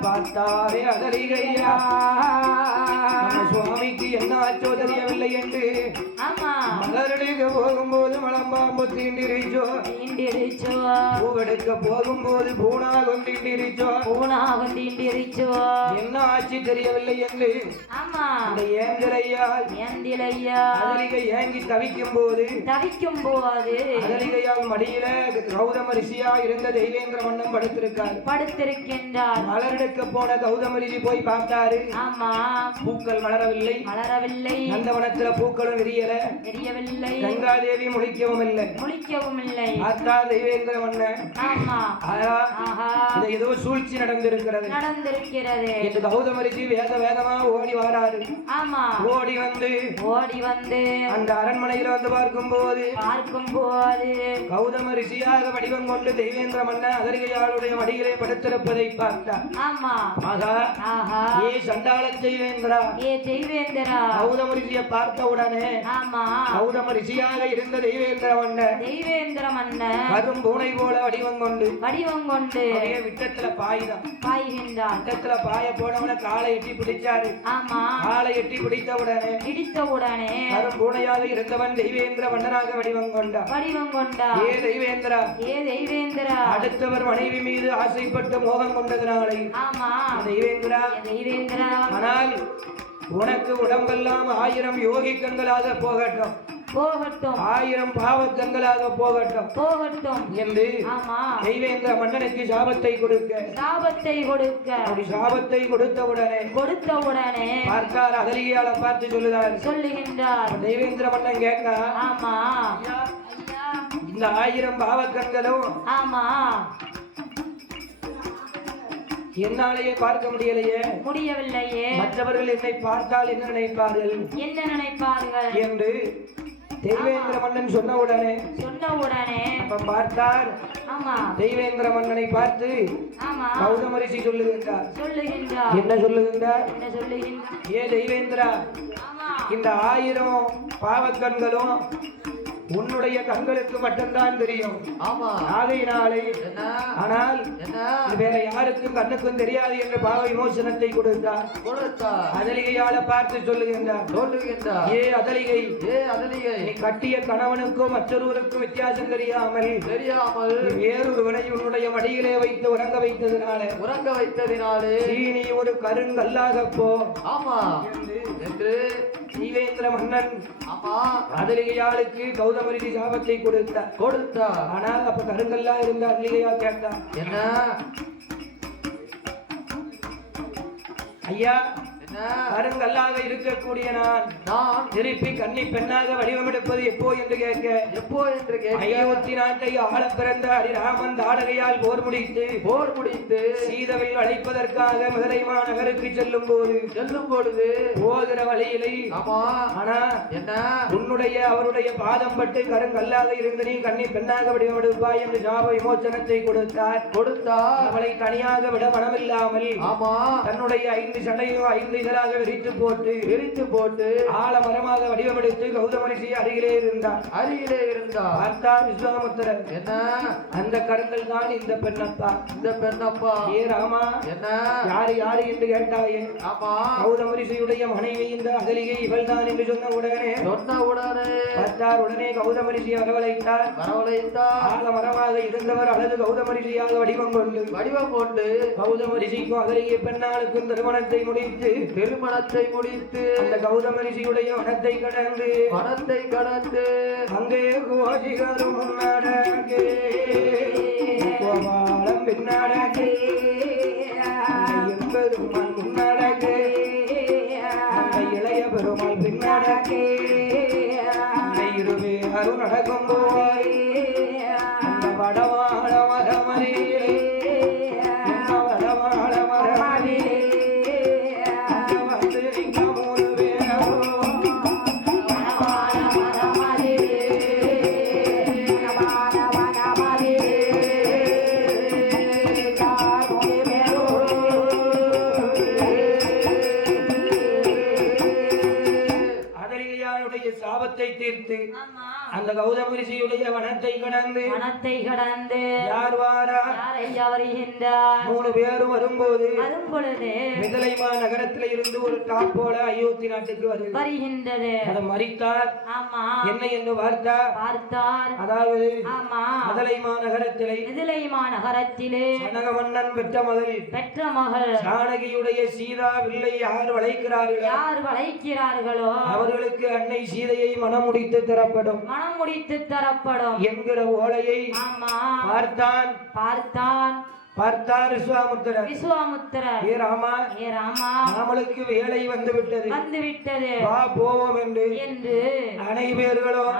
பார்த்தாரே அதலிகையா சுவாமிக்கு என்ன ஆச்சோ தெரியவில்லை என்று மலரெடுக்க போகும்போது மலம்பாம்பு தீண்டிரிச்சோ பூவெடுக்க போகும்போது பூனாகம் தீண்டிரிச்சோ என்ன ஆச்சு தெரியவில்லை என்று அதலிகை ஏங்கி தவிக்கும் போது அதலிகையால் மடியில கௌதமரிஷியா இருந்த தெய்வேந்திர மன்னன் படுத்திருக்கின்றார். மலரெடுக்க போன கௌதம ரிஷி போய் பார்த்தாரு. ஆமா பூக்கள் மலரவில்லை. மலரவில்லை. நந்தவனத்துல பூக்களும் விரியல. தெரியவில்லை. கங்காதேவி முழிக்கவும் இல்லை. முழிக்கவும் இல்லை. பார்த்தா தெய்வேந்திர மன்னன். ஆமா ஆஹா இது ஏதோ சூழ்ச்சி நடந்திருக்கிறது. நடந்திருக்கிறது. இந்த கௌதம ரிஷி வேகமா ஓடி வராரு. ஆமா ஓடி வந்து அந்த அரண்மனையில வந்து பார்க்கும்போது கௌதம ரிஷியாக வடிவம் கொண்டு தெய்வேந்திர மன்னன் அதரிகையாளுடைய மடியிலே படுத்திருப்பதை பார்த்தார். ஆமா ஆஹா ஏ சண்டாள தெய்வேந்திரா, ஏ தெய்வேந்திரா. கௌதம ரிஷியை பார்த்த உடனே ஆமா கௌதம ரிஷியாக இருந்த தெய்வேந்திர மன்னன் கரும் பூனை போல வடிவம் கொண்டு விட்டத்துல பாய்கின்றார். விட்டத்துல பாய போனவன காலை எட்டி பிடிச்சாரு. ஆமா காலை எட்டி பிடித்த உடனே கரும் பூனையாக இருந்தவன் தெய்வேந்திர மன்னனாக வடிவம் கொண்டார். ஏ தெய்வேந்திரா, அடுத்தவர் மனைவி மீது ஆசைப்பட்டு மோகம் கொண்டதனாலே தெய்வேந்திரா, ஆனால் உனக்கு உடம்பெல்லாம் 1000 யோகி கண்களாக போகட்டும், 1000 பாவக்கண்களாக போகட்டும் என்று தெய்வேந்திர மன்னனுக்கு சாபத்தை கொடுக்க அப்படி சாபத்தை கொடுத்த உடனே பார்த்தார். அகலியால பார்த்து சொல்லுகின்றார். தெய்வேந்திர மன்னன் கேட்க, இந்த 1000 பாவக்கண்களும் என்னாலேயே பார்க்க முடியவில்லையே. மற்றவர்கள் என்னை பார்த்தால் என்ன நினைப்பார்கள் என்று தெய்வேந்திர மன்னன் சொன்ன உடனே பார்த்தார். தெய்வேந்திர மன்னனை பார்த்து கௌதம ரிஷி சொல்லுகின்றார். என்ன சொல்லுகின்றார்? ஏ தெய்வேந்திரா, இந்த 1000 பாவக்கண்களும் உன்னுடைய கண்களுக்கு மட்டும்தான் தெரியும். ஆகையினாலே ஆனால் வேற யாருக்கும் கண்ணுக்கும் தெரியாது என்று பாவ விமோசனத்தை கொடுத்தார். அதலிகையால பார்த்து சொல்லுகின்றார். ஏ அதலிகை, நீ கட்டிய கணவனுக்கும் மற்றொருவருக்கும் வித்தியாசம் தெரியாமல் வேறொருவனை உன்னுடைய மடியிலே வைத்து உறங்க வைத்ததினாலே நீ ஒரு கருங்கல்லாக போ என்று தெய்வேந்திர மன்னன் அதலிகையாளுக்கு கௌதம ரிஷி சாபத்தை கொடுத்தார். ஆனால் அப்ப கருங்கல்லா இருந்த அதலிகையா கேட்டா, என்ன ஐயா, கருங்கல்லாக இருக்கக்கூடிய நான் திருப்பி கன்னி பெண்ணாக வடிவமெடுப்பது எப்போ என்று கேட்க அயோத்தி நாட்டை ஆள பிறந்த அரிராமன் தாடகையால் போர் முடித்து சீதவில் அழைப்பதற்காக மதுரை மாநகருக்கு செல்லும் பொழுது போகிற வழியிலே ஆனா என்ன உன்னுடைய அவருடைய பாதம் பட்டு கருங்கல்லாக இருந்து நீ கன்னி பெண்ணாக வடிவமெடுப்பாய் என்று சாப விமோச்சனத்தை கொடுத்தார். அவளை தனியாக விட மனமில்லாமல் தன்னுடைய 5 சடையும் 5 இதழாக விரித்து போட்டு ஆலமரமாக வடிவமெடுத்து கௌதம ரிஷி அருகிலே இருந்தார். பார்த்தார் விஸ்வாமித்திரர். என்ன அந்த கருங்கள் தான் இந்த பெண்ணப்பா. ஏ ராமா, என்ன யாரு என்று கேட்டாயே. கௌதம ரிஷியுடைய மனைவி இந்த அகலிகை இவள் தான் என்று சொன்ன உடனே பார்த்தார். உடனே கௌதம ரிஷி வரவழைத்தார். ஆலமரமாக இருந்தவர் அல்லது கௌதம ரிஷியாக வடிவம் கொண்டு கௌதம ரிஷிக்கும் அகலிகை பெண்ணாளுக்கும் திருமணத்தை முடித்து அந்த கௌதம ரிஷியுடைய வனத்தை கடந்து அங்கே கோஷிகரும் முன்னாடே கோபாலம் பின்னாடே பெருமாள் முன்னாடே இளைய பெருமாள் பின்னாடே இருவே அருள் நடக்கும் போய் வடவாழ மரமரியிலே தீர்த்து அந்த கௌதம ரிஷியுடைய வனத்தை கடந்து யார் வாரா? வருகின்றார். 3 பேரும் வரும்போது மிதிலைமா நகரத்தில் இருந்து ஒரு காப்போல அயோத்தி நாட்டுக்கு வருகின்றது. அதை மறித்தார். என்ன என்று பார்த்தார். அதாவது மிதிலைமா நகரத்திலே ஜனக மன்னன் பெற்ற மகள் ஜானகியுடைய சீதா வில்லை யார் வளைக்கிறார்களோ அவர்களுக்கு அன்னை சீதையை மனம் முடித்து தரப்படும் என்கிற ஓலையை பார்த்தான். பார்த்தார் விஸ்வாமுத்திரர். விஸ்வாமுத்திரர், ஏ ராமா, ஏ ராமா, நாமளுக்கு வேலை வந்து விட்டது, வந்து விட்டது, வா போவோம் என்று அனைவர்களும்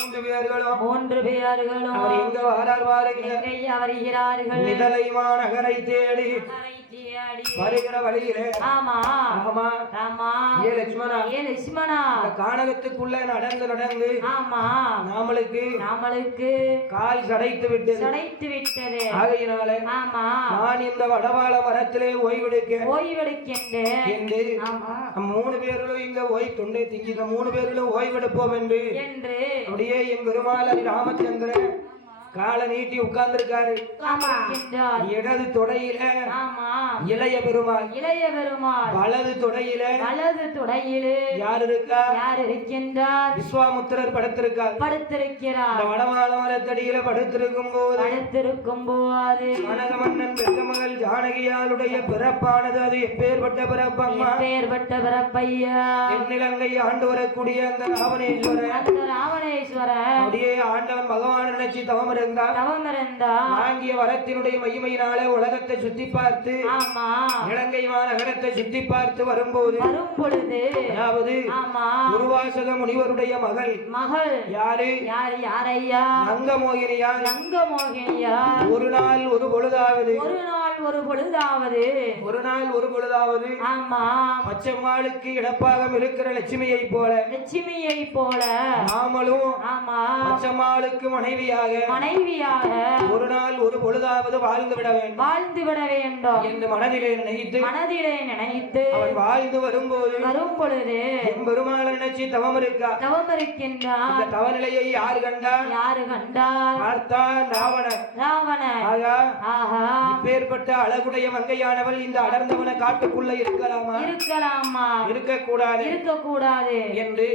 3 பேர்களும் அவர் எங்க வாரார் பாருங்க. வருகிறார்கள். நிதலைமா நகரை தேடி வருகிற வழியிலே ஆமா ஆமா ராமா, ஏ லட்சுமணா, ஏ லட்சுமணா, இந்த கானகத்துக்குள்ள நடந்து ஆமா நாமளுக்கு கால் சடைத்து விட்டது. ஆகையினால ஆமா நான் இந்த வடவாள மரத்திலே ஓய்வெடுக்கின்றேன் என்று ஆமா 3 பேர்களும் இங்க தொண்டை திங்கி இந்த 3 பேர்களும் ஓய்வெடுப்போம் என்று அப்படியே என் பெருமாள் ராமச்சந்திரன் காலை நீட்டி உட்கார்ந்திருக்காரு. இடது தொடையில இளைய பெருமாள், வலது தொடையில யார் இருக்கின்றார்? விஸ்வாமுத்திரர் படுத்திருக்கிறார். வடமால மரத்தடியில படுத்திருக்கும் போது கனகமன்னன் பெற்ற மகள் ஜானகியாளுடைய பிறப்பானது அது எப்பேற்பட்ட பிறப்பம்மா, தென்னிலங்கை ஆண்டு வரக்கூடிய அந்த ராவணேஸ்வரன் அப்படியே ஆண்டவன் பகவான் நினைச்சு தவம் வாங்கிய வரத்தினுடைய மகிமையினாலே உலகத்தை சுத்தி பார்த்து இலங்கை மாநகரத்தை சுத்தி பார்த்து வரும்போது அதாவது துர்வாசக முனிவருடைய மகள் யாரு? நங்கமோகினியா. ஒரு நாள் ஒரு பொழுதாவது பச்சம்மாளுக்கு இடப்பாகம் இருக்கிற லட்சுமியை போல நாமளும் பச்சம்மாளுக்கு மனைவியாக ஒரு நாள் ஒரு பொழுதாவது வாழ்ந்து விட வேண்டும் என்று மனதிலே நினைத்து அவன் வாழ்ந்து வரும்போது பெருமாள் நினைச்சு தவம் இருக்கின்றான். இந்த தவநிலையை யாரு கண்டார்? பார்த்தான் ராவணன். இப்பேற்பட்ட அழகுடைய மங்கையானவள் இந்த அடர்ந்தவன காட்டுக்குள்ள இருக்கலாமா? இருக்கக்கூடாது என்று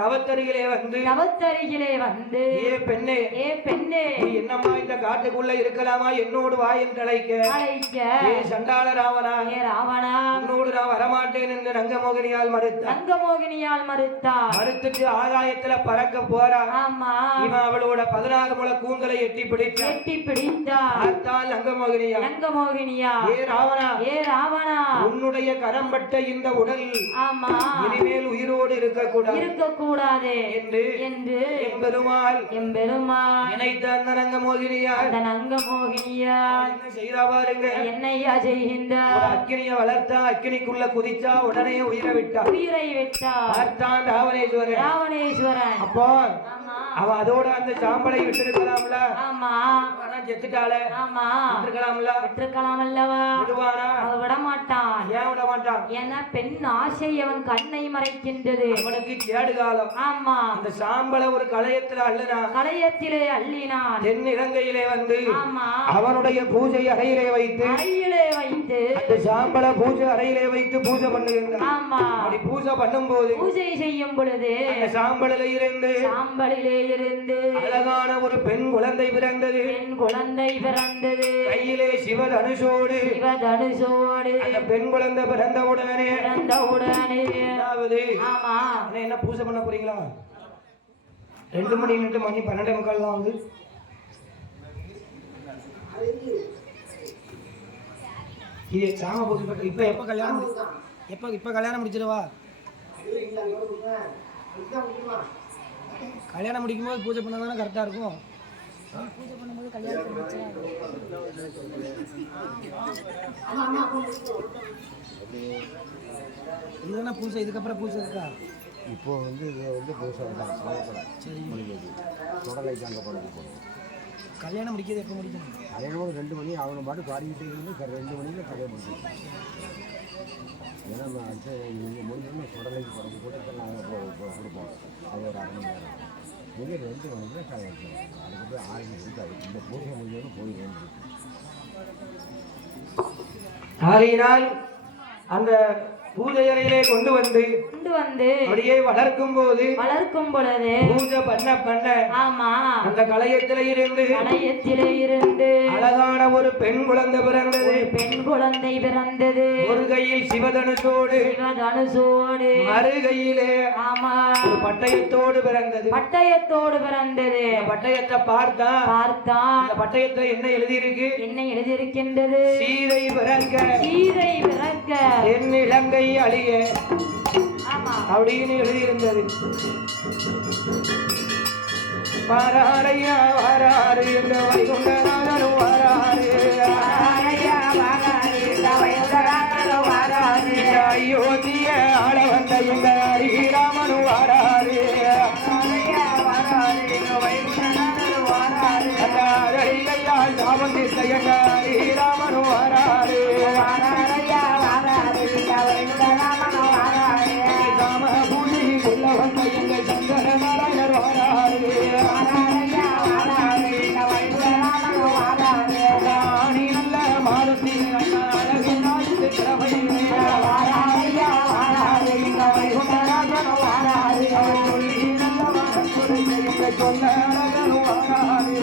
தவத்தருகிலே வந்து ஏ பெண்ணே, என்னம்மா இந்த காட்டுக்குள்ள இருக்கலாமா? என்னோடு வா என்று அழைக்க சண்டாள ராவணா, உன்னோடு நான் வரமாட்டேன் என்று நங்கமோகினியால் மறுத்துட்டு ஆகாயத்துல பறக்க போறா. இவன் அவளோட 16 முழ கூந்தலை எட்டி பிடித்தால் நங்கமோகினியா, ஏ ராவணா, உன்னுடைய கரம்பட்ட இந்த உடல் இனிமேல் உயிரோடு இருக்கக்கூடாது என்று எம்பெருமாள் நினைத்த அந்த நங்கமோகினியார் என்ன செய்தா பாருங்க. என்னையா செய்கின்றார்? அக்கினியை வளர்த்தா, அக்கினிக்குள்ள குதிச்சா உடனே உயிரை விட்டா. பார்த்தான் ராவணேஸ்வரன். அப்போ அவன் அதோட அந்த சாம்பலை விட்டுருக்கலாம்ல? செத்துட்டாளே, விடமாட்டான். ஏன் விடமாட்டான்? ஏன்னா பெண் ஆசை அவன் கண்ணை மறைக்கின்றது. அவனுக்கு கேடு காலம். அந்த சாம்பலை ஒரு களையத்திலே அள்ளினான். தென் இலங்கையிலே வந்து அவனுடைய பூஜை அறையிலே வைத்து அந்த சாம்பலை பூஜை அறையிலே வைத்து பூஜை பண்ணுகின்றான். அப்படி பூஜை பண்ணும்போது, பூஜை செய்யும் பொழுது அந்த சாம்பலிலே இருந்து அழகான ஒரு பெண் குழந்தை பிறந்தது. கையிலே சிவதனுஷோடு அந்த பெண் குழந்தை பிறந்தவுடனே என்ன பூஜை பண்ண போறீங்களா? 2 மணி 12:15 தான் வந்து இது சாம பூஜை பண்ண. இப்ப கல்யாணம் முடிச்சிருவா? கல்யாணம் முடிக்கும் போது பூஜை பண்ணா தானே கரெக்டா இருக்கும். பூஜை பண்ணும்போது கல்யாணம் இதுதானே பூஜை. இதுக்கப்புறம் பூஜை இருக்கா? இப்போ வந்து இது வந்து பூஜை சரி தொடலை தாங்க போடுறது. கல்யாணம் முடிக்கிறது எப்போ முடிக்கணும்? கல்யாணம் 2 மணி அவங்க பாட்டு பாடிக்கிட்டே இருந்து 2 மணிக்கு கல்யாணம் முடிக்கணும். ஏன்னா நம்ம அடுத்து நீங்கள் முடிஞ்சோன்னா தொடலைக்கு படம் போட்டு நாங்கள் கொடுப்போம். அது ஒரு 1/2 மணி நேரம். நீங்கள் 2 மணிக்கு தான் கல்யாணம். அதுக்கு போய் 6 மணி இருக்காது. இந்த பூஜை முடிஞ்சோன்னு போய் வேண்டியது. ஆகையினால் அந்த பூஜை அறையிலே கொண்டு வந்து அப்படியே வளர்க்கும் பொழுது பூஜை பண்ண ஆமா அந்த கலையத்திலே இருந்து அழகான ஒரு பெண் குழந்தை பிறந்தது ஒரு கையில் சிவதனுசோடு மறுகையிலே ஆமா ஒரு பட்டயத்தோடு பிறந்தது பட்டயத்தை பார்த்தா அந்த பட்டயத்தை என்ன எழுதியிருக்கின்றது சீதை பிறக்க என் இலங்கை அழிய அப்படின்னு எழுதியிருந்தது. வாராரையா வாராரு என்ற வைகுண்டநாதனும் வாராரு அயோத்திய ஆள வந்த எங்க ஸ்ரீராமனும் வாராரு அழியால் தாமந்தித்த எங்க ஸ்ரீராமனும் வாராரு ராம பூஜை கொள்ள வந்த எங்க சங்கர நாராயணர் வாராரு ராணி நல்ல மாருதி அழகு நாட்டு கிழமை சொல்ல அழகனும் வாராரு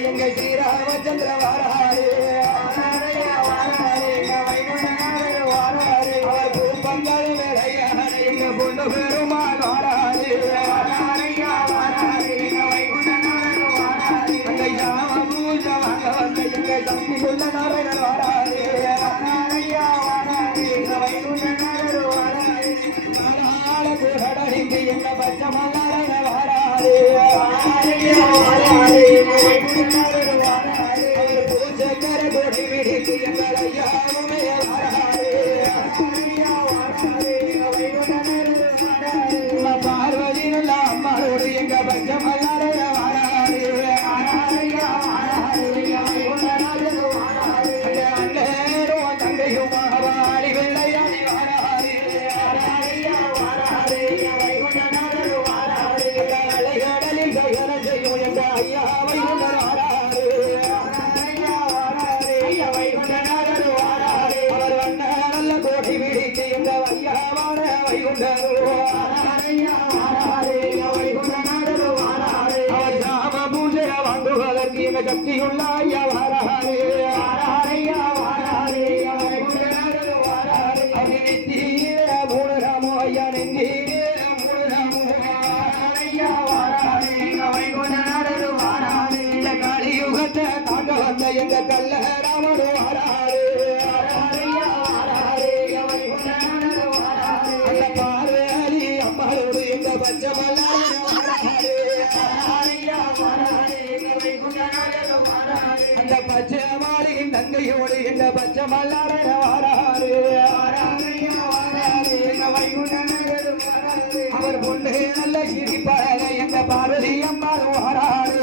எங்க ஸ்ரீராமச்சந்திர வாராரு அவர் பூப்பங்கள் வேலையான எங்க பொண்ணு பெருமாள் வாராரு அந்த யாம பூஜை வாங்க வந்த எங்க சக்தி கொள்ள நாராயணன் வாராரு கூடடிந்து எங்க பச்சை மல்லாராயணன் வாராரு பூஜைக்கர கொடி விடுத்து எங்களை யாருமே வாராரு போது எங்க பச்சை மல்லார வாராரு அவர் பொண்ணு நல்ல சிரிப்பாக எங்க பார்வதி அம்மாள் வாராரு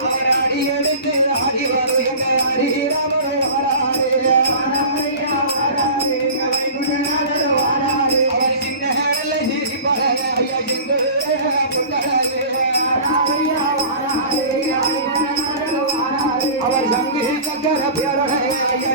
அவர் அடி எடுத்து ஆடி வரும் எங்க அடிராம வாராரு அவர் சின்ன நல்ல சிரிப்பாக ஐயா எங்க அவர் சங்கு சக்கர பேரோட ஐயா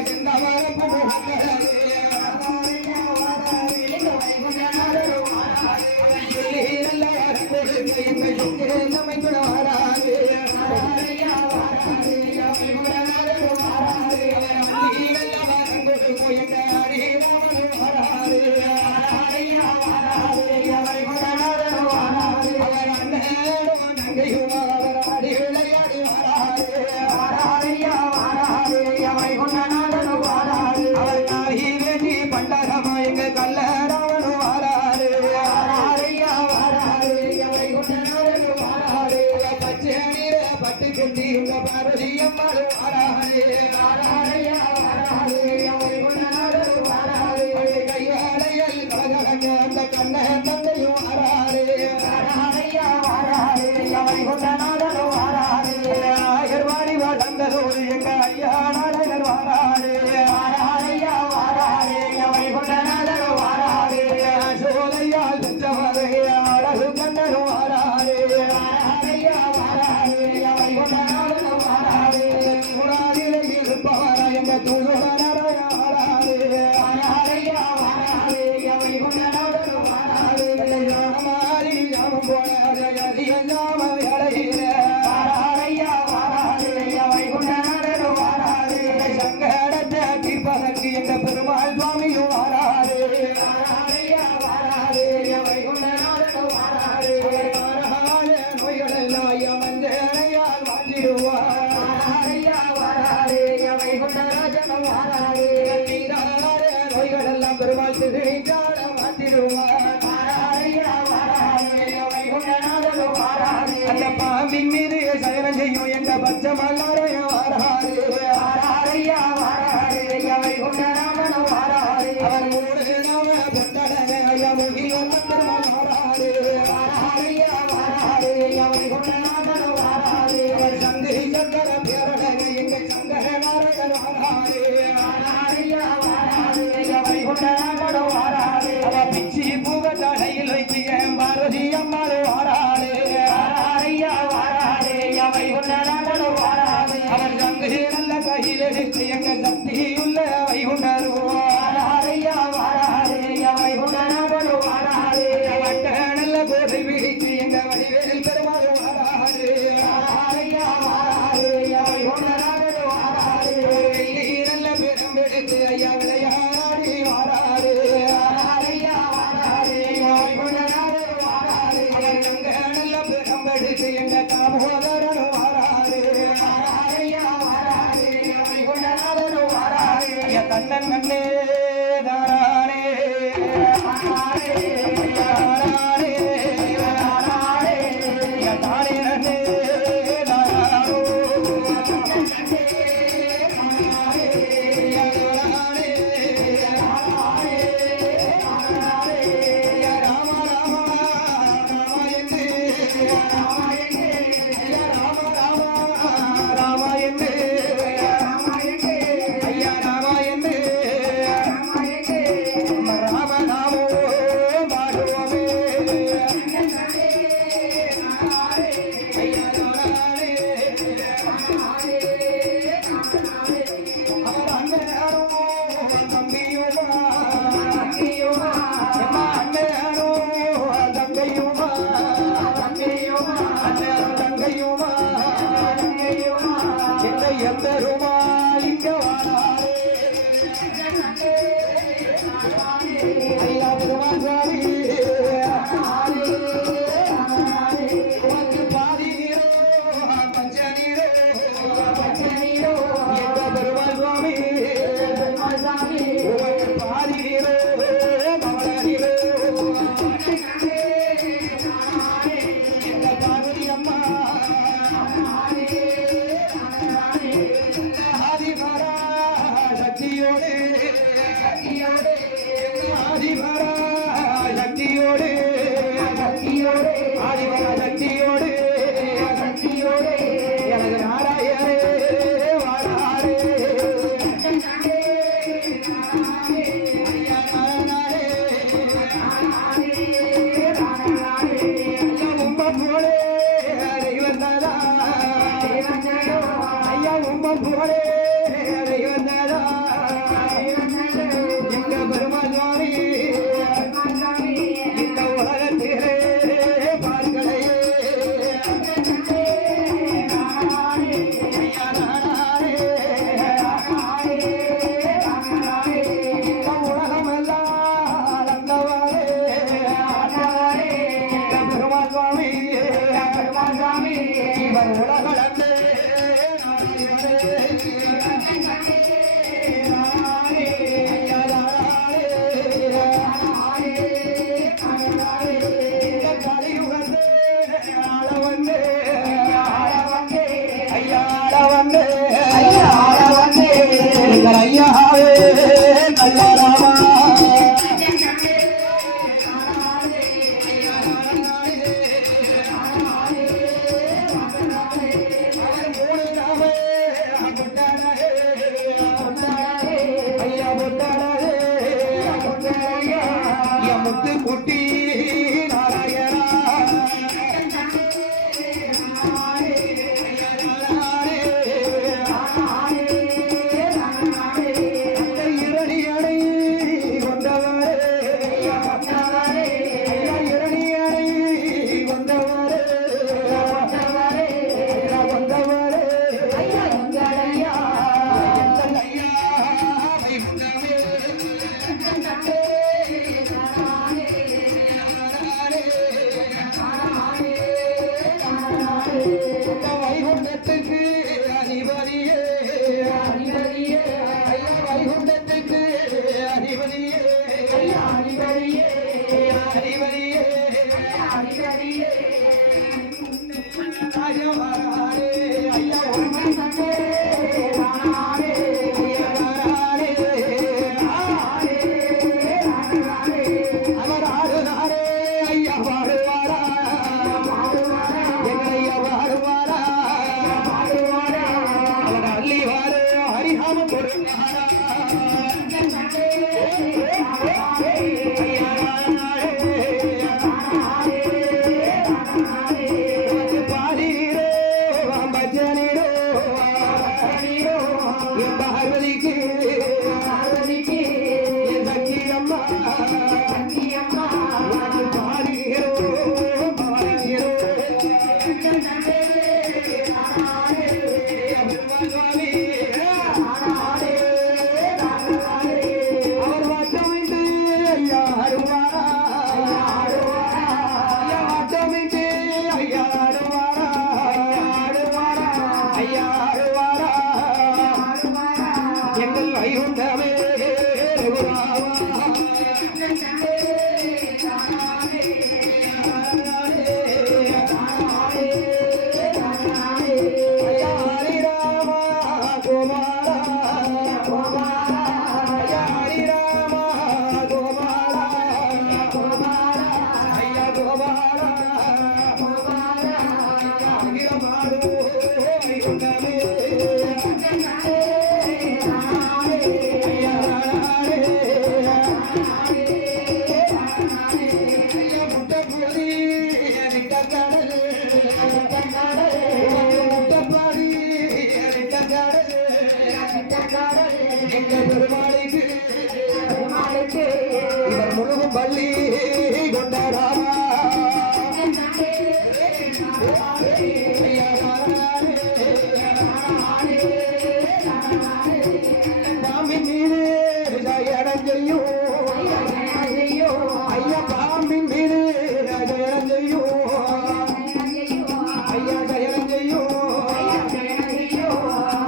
பெருமாள் சுவாமியும் வாராரு நோய்கள் எல்லாம் மஞ்சளையால் மாற்றிடுவார் நோய்கள் எல்லாம் பெருமாள் திருக்கால மாற்றிடுவார் அந்த பாம்பின் மீது சயனம் செய்யும் எங்க பச்சை மல்லாரைய வாராரு அவர் மூணு நாம பொட்டடங்க ஐயா முகில் வாராரு அவர் சங்கு சக்கர பேரடங்க எங்க சங்கரநாராயண வாராரு அவ பிச்சி பூவ தடையில் வைத்து என் பார்வதி அம்மாள் வாராரு அவர் பூகம்பம் போலே அலை வந்ததா எங்க பெருமாசாமி இந்த உலகத்திலே பார்க்கலையே ஐயா நாடாரே இந்த உலகமெல்லாம் அளந்தவரே இந்த பெருமாசாமி இவர் உலகளந்தே ஐயாவே கல்யாணமா முத்து குட்டி நாராயணா இரணியணை கொண்டவரே இரணியணை கொண்டவரே கொண்டவரே ஐயா ஐயா வைகுண்டத்துக்கு அதிபதியே அதிபதியே ஐயா வைகுண்டத்துக்கு அதிபதியே ஐயா அதிபதியே அதிபதியே அதிபதியே ஐயா வராரே ஐயா உண்மை சந்தே வராரே ஐயா வராரே அவர் ஆடுனாரே ஐயா வாழுவாரா எங்களையா வாழுவாரா அவர் அள்ளி வாரு ஹரிஹாம பொருளாரா பாடிரோ பஜனிரோ என் பார்வதிக்கு என் சக்கியம்மா உனக்கு பாடிரோ பாடிரோ அவர் வட்டமிட்டு ஐயா ஆடுவாரா ஐயா வட்டமிட்டு ஐயா ஆடுவாரா ஐயா ஆடுவாரா எங்கள் வைகுண்டமே ஐயா ஹரிராமா குமாரா ஐயா ஹரிராமா குமாரா ஐயா குமாரா அகிலமாடு வைகுண்டமே ஐயா ஐயா முட்டப்பொடி நிட்டக்கடல் முட்டப்பாடி நிட்டக்கடல் எங்க பெருமாளுக்கு இவர் முழுகும் பள்ளி கொண்டாராமா ஐயா பாம்பின் மீது ஜெயடம் செய்யும் ஐயா பாம்பின் மீது ஜெயடம் செய்யும் ஐயா ஜெயடம் செய்யும்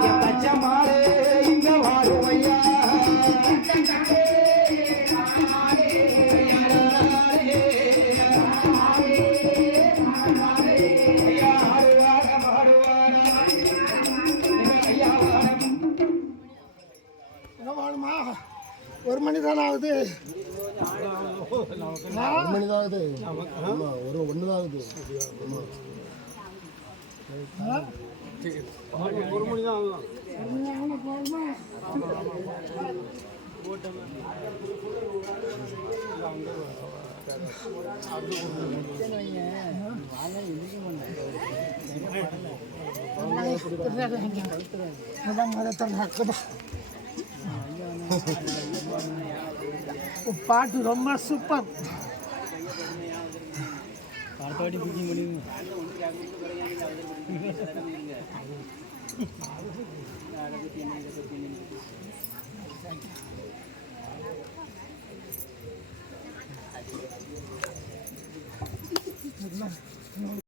என் பச்சை மாடு இங்க வாழும் ஐயா ஐயா ஆடுவாரா மாடுவாரா ஐயா வாழுமா ஒரு மணி தானே ஆகுது ஒரு மணி தான் ஆகுது ஆமா ஒரு ஒன்று தான் ஆகுது ஒரு மணி தான் ஆகுது பாட்டு ரொம்ப சூப்பர்.